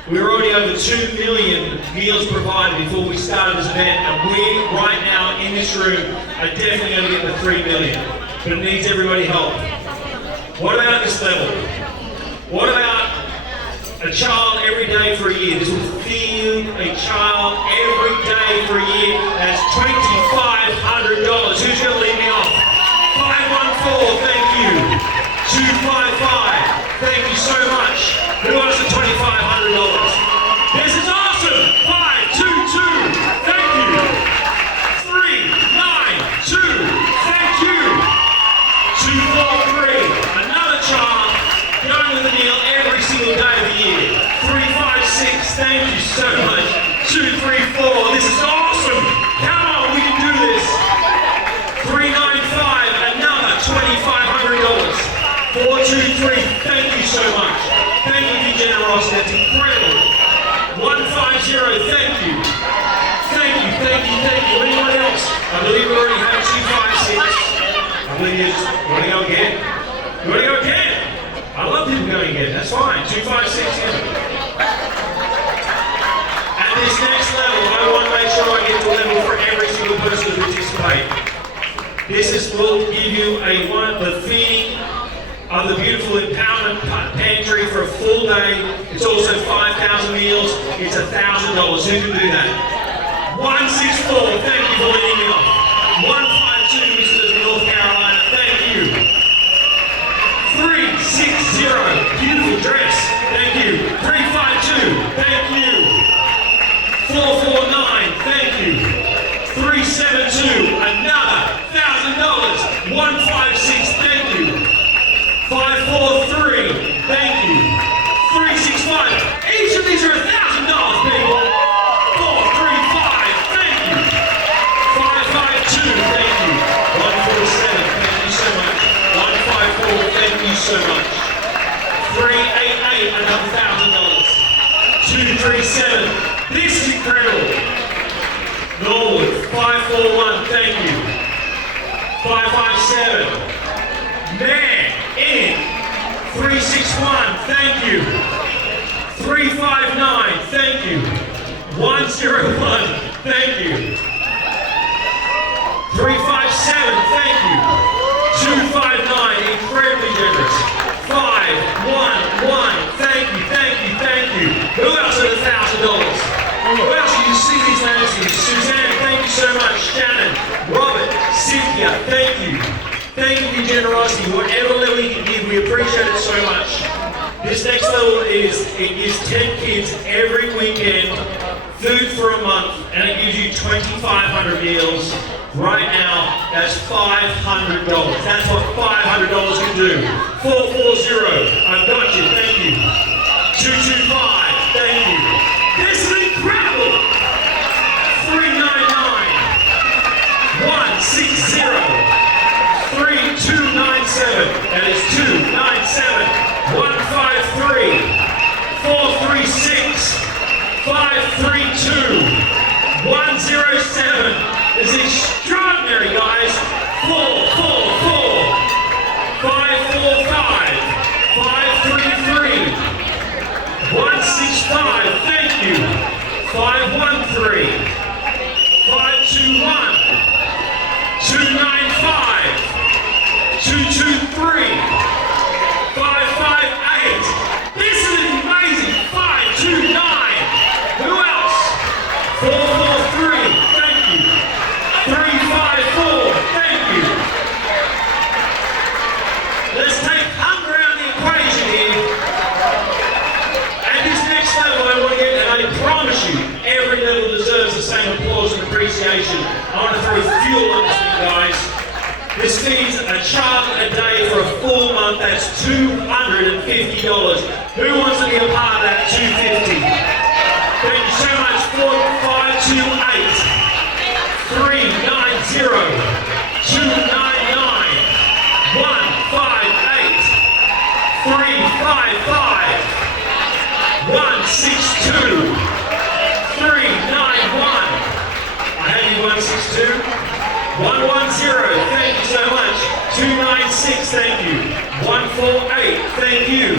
We're already over 2 million meals provided before we started this event, and we, right now, in this room, are definitely going to get the 3 million. But it needs everybody's help. What about this level? What about a child every day for a year? This will feed a child every day for a year. That's $2,500. Who's going to lead me off? 514, thank you. 255, thank you so much. Who else at $2,500? This is awesome. 522, thank you. 392, thank you. 243, another child going with a meal every single day of the year. 356, thank you so much. 234, this is awesome. Come on, we can do this. 395, another $2,500. 423, thank you so much. Thank you for your generosity, that's incredible. 150, thank you. Thank you, thank you, thank you. Anyone else? I believe we already have 256. I believe you just want to go again. You want to go again? I love people going again, that's fine. 256, yeah. At this next level, I want to make sure I get the level for every single person to participate. This will give you the feeding of the beautiful empowerment pantry for a full day. It's also 5,000 meals. It's $1,000. Who can do that? 164, thank you for leading me off. 152, Mr. North Carolina, thank you. 360, beautiful dress, thank you. 352, thank you. 449, thank you. 372, another $1,000. 156, thank you. 543, thank you. 365, each of these are $1,000, people. 435, thank you. 552, thank you. 147, thank you so much. 154, thank you so much. 388, another $1,000. 237, this is incredible. Norwood, 541, thank you. 557, man, in. 361, thank you. 359, thank you. 101, thank you. 357, thank you. 259, incredibly generous. 511, thank you, thank you, thank you. Who else at $1,000? Who else? You see these names here. Suzanne, thank you so much. Shannon, Robert, Cynthia, thank you. Thank you for your generosity. Whatever level you can give, we appreciate it so much. This next level is, it gives 10 kids every weekend food for a month, and it gives you 2,500 meals. Right now, that's $500. That's what $500 can do. 440, I've got you, thank you. 225, thank you. This is incredible. 399, 160. 3297, that is 297, 153, 436, 532, 107. This is extraordinary, guys. 444, 545, 533, 165, thank you. 513, 521, 295. 223, 558. This is amazing. 529. Who else? 443. Thank you. 354. Thank you. Let's take hunger out of the equation here. At this next level, I want to get, and I promise you, every level deserves the same applause and appreciation. I want to throw fuel on this thing, guys. This feeds a child a day for a full month. That's $250. Who wants to be a part of that $250? Thank you so much. thank you so much. 296, thank you. 148, thank you.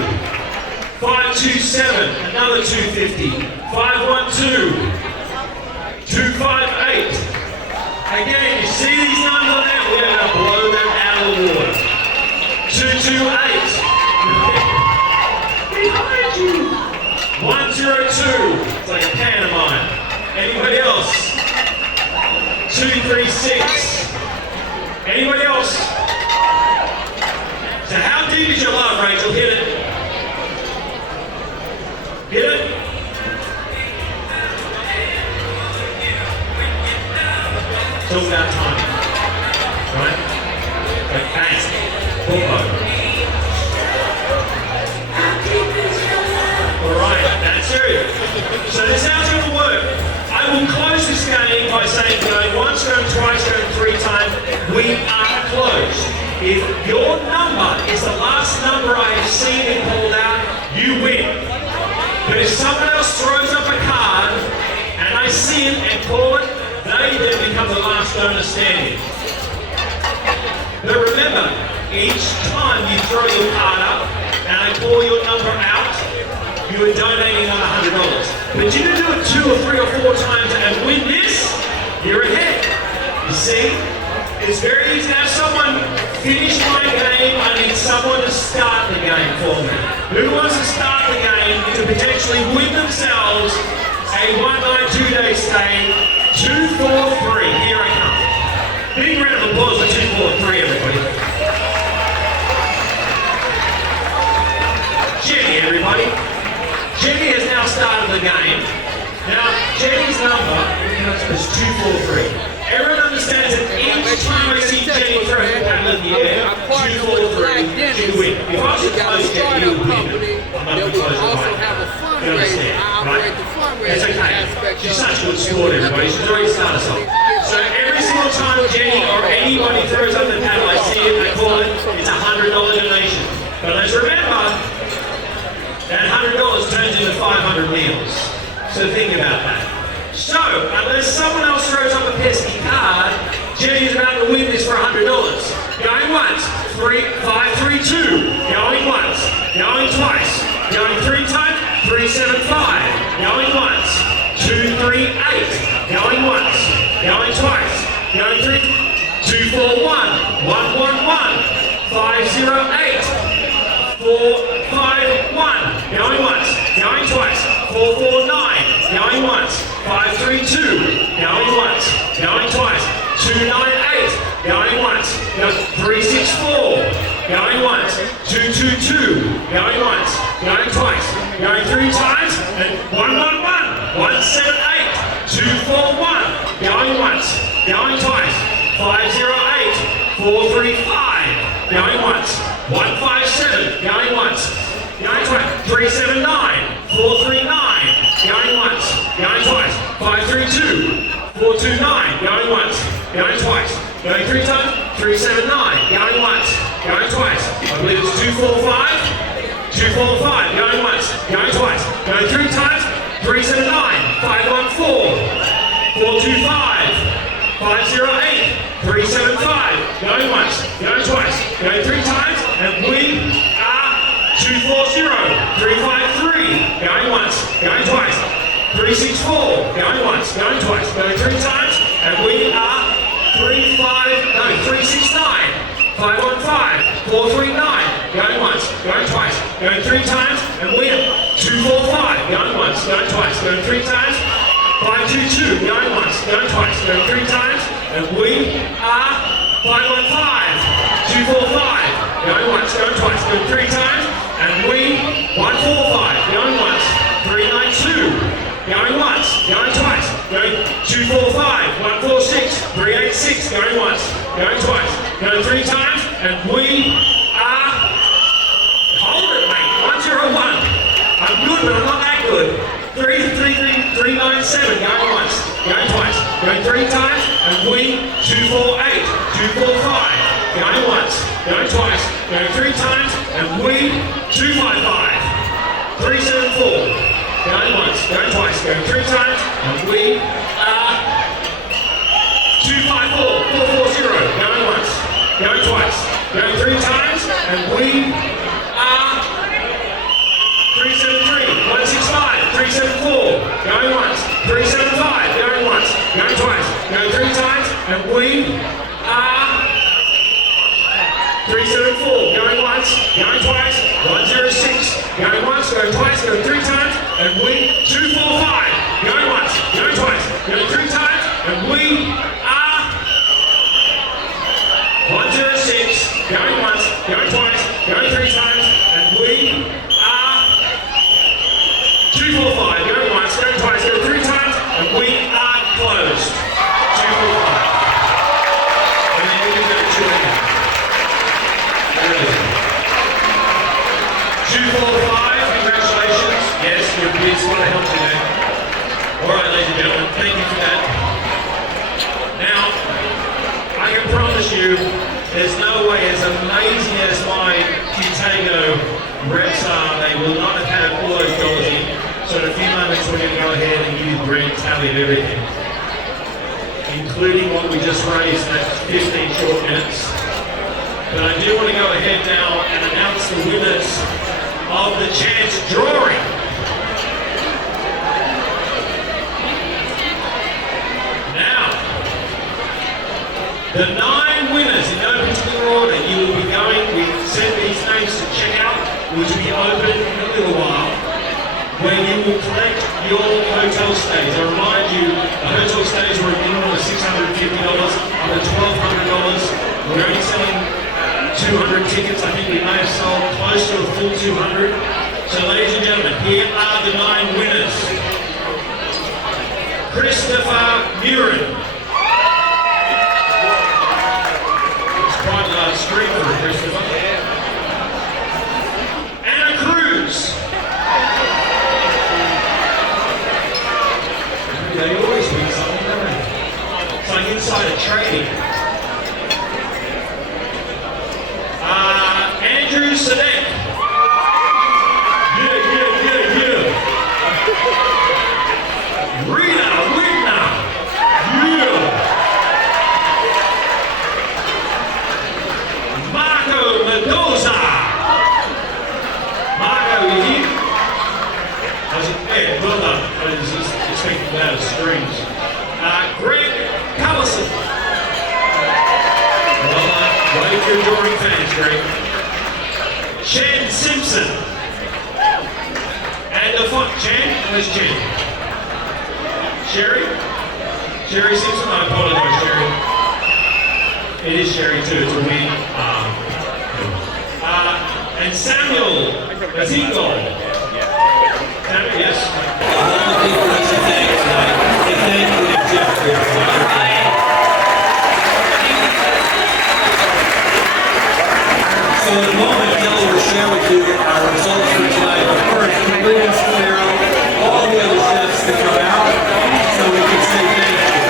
527, another 250. 512, 258. Again, you see these numbers on there? We're going to blow them out of the water. 228. Behind you. 102. It's like a pantomime. Anybody else? 236. Anybody else? So how deep is your love, Rachel? Hit it. Hit it. It's all about time. Right? Like bang. Boom. Alright, that's it. So this is how it's going to work. I will close this game by saying going once, going twice, going three times. We are closed. If your number is the last number I have seen and called out, you win. But if someone else throws up a card and I see it and call it, they then become the last donor standing. But remember, each time you throw your card up and I call your number out, you are donating another $100. But you do it 2 or 3 or 4 times and win this, you're ahead. You see? It's very easy. Now someone finish my game, I need someone to start the game for me. Who wants to start the game to potentially win themselves a 1-night, 2-day stay? 2, 4, 3. Here I come. Big round of applause for 2, 4, 3, everybody. Jenny, everybody. Jenny has now started the game. Now, Jenny's number is 243. Everyone understands that each time I see Jenny throw her paddle in the air, 243, she win. If I should close Jenny, you would win. I'm not going to close her mind. You understand, right? It's okay. She's such a good sport, everybody. She's already started us off. So every single time Jenny or anybody throws up the paddle, I see it, I call it, it's a $100 donation. But let's remember, that $100 turns into 500 meals. So think about that. So, unless someone else throws up a pesky card, Jenny's about to win this for $100. Going once, 5, 3, 2. Going once, going twice, going 3 times, 3, 7, 5. Going once, 2, 3, 8. Going once, going twice, going 3, 2, 4, 1, 1, 1, 1, 5, 0, 8. 4, 5, 1. Going once, going twice, 4, 4, 9. Going once, 5, 3, 2. Going once, going twice, 2, 9, 8. Going once, 3, 6, 4. Going once, 2, 2, 2. Going once, going twice, going 3 times, and 1, 1, 1. 1, 7, 8. 2, 4, 1. Going once, going twice, 5, 0, 8. 4, 3, 5. Going once, 1, 5, 7. Going once, going twice, 3, 7, 9. 4, 3, 9. Going once, going twice, 5, 3, 2. 4, 2, 9. Going once, going twice, going 3 times, 3, 7, 9. Going once, going twice. I believe it's 2, 4, 5. 2, 4, 5. Going once, going twice, going 3 times, 3, 7, 9. 5, 1, 4. 4, 2, 5. 5, 0, 8. 3, 7, 5. Going once, going twice, going 3 times, and we are 2, 4, 0. 3, 5, 3. Going once, going twice. 3, 6, 4. Going once, going twice, going 3 times, and we are 3, 6, 9. 5, 1, 5. 4, 3, 9. Going once, going twice, going 3 times, and we are 2, 4, 5. Going once, going twice, going 3 times. 5, 2, 2. Going once, going twice, going 3 times, and we are 5, 1, 5. 2, 4, 5. Going once, going twice, going 3 times, and we 1, 4, 5. Going once, 3, 9, 2. Going once, going twice, going 2, 4, 5. 1, 4, 6. 3, 8, 6. Going once, going twice, going 3 times, and we are. Hold it, mate. 1, 0, 1. I'm good, but I'm not that good. 3, 9, 7. Going once, going twice, going 3 times, and we 2, 4, 8. 2, 4, 5. Going once, going twice, going 3 times, and we 2, 5, 5. 3, 7, 4. Going once, going twice, going 3 times, and we are 2, 5, 4. 4, 4, 0. Going once, and we are 373, 165, 374, going once, 375, going once, going twice, going 3 times, and we are 374, going once, going twice, 106, going once, going twice, going 3 times, and we 245, going once, going twice, going 3 times, and we are 106, going once, going twice, going 3 times, and we are 245, going once, going twice, going 3 times, and we are closed. 245. And then we can go to 245, congratulations. Yes, your kids want to help you there. Alright, ladies and gentlemen, thank you for that. Now, I can promise you, there's no way, as amazing as my Qtago reps are, they will not have had all those dollars in. So in a few moments, we're going to go ahead and give you the grand tally of everything, including what we just raised at 15 short minutes. But I do want to go ahead now and announce the winners of the chance drawing. Now, the 9 winners in no particular order, you will be going, we've sent these names to checkout, which will be open in a little while, where you will collect your hotel stays. I remind you, the hotel stays were a minimum of $650, up to $1,200. We're only selling 200 tickets. I think we may have sold close to a full 200. So ladies and gentlemen, here are the 9 winners. Christopher Murin. It's quite a large screen for Christopher. Anna Cruz. They always win something, don't they? It's like insider trading. Andrew Sadek. Yeah. Rita Wigner. Yeah. Marco Mendoza. Marco, you here? Yeah, well done. I was just expecting that as streams. Greg Callison. Well done. Wave your drawing fans, Greg. Chen Simpson. And the font. Chen? Where's Chen? Sherry? Sherry Simpson? I apologize, Sherry. It is Sherry too, it's a win. And Samuel Mazingo. Samuel, yes. All the people that you thank tonight, and thank you to Jeff for your So in a moment, Kelly will share with you our results for tonight. But first, we bring us Pharaoh, all the other chefs to come out so we can say thank you.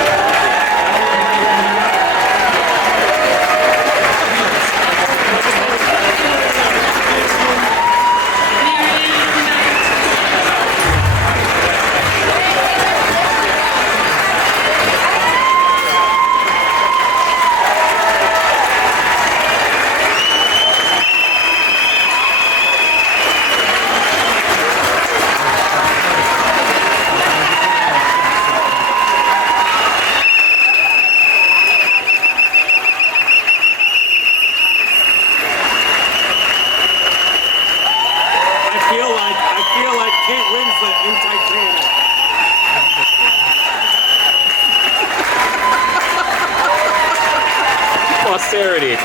Posterity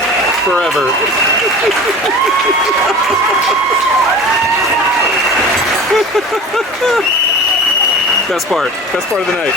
forever. Best part of the night.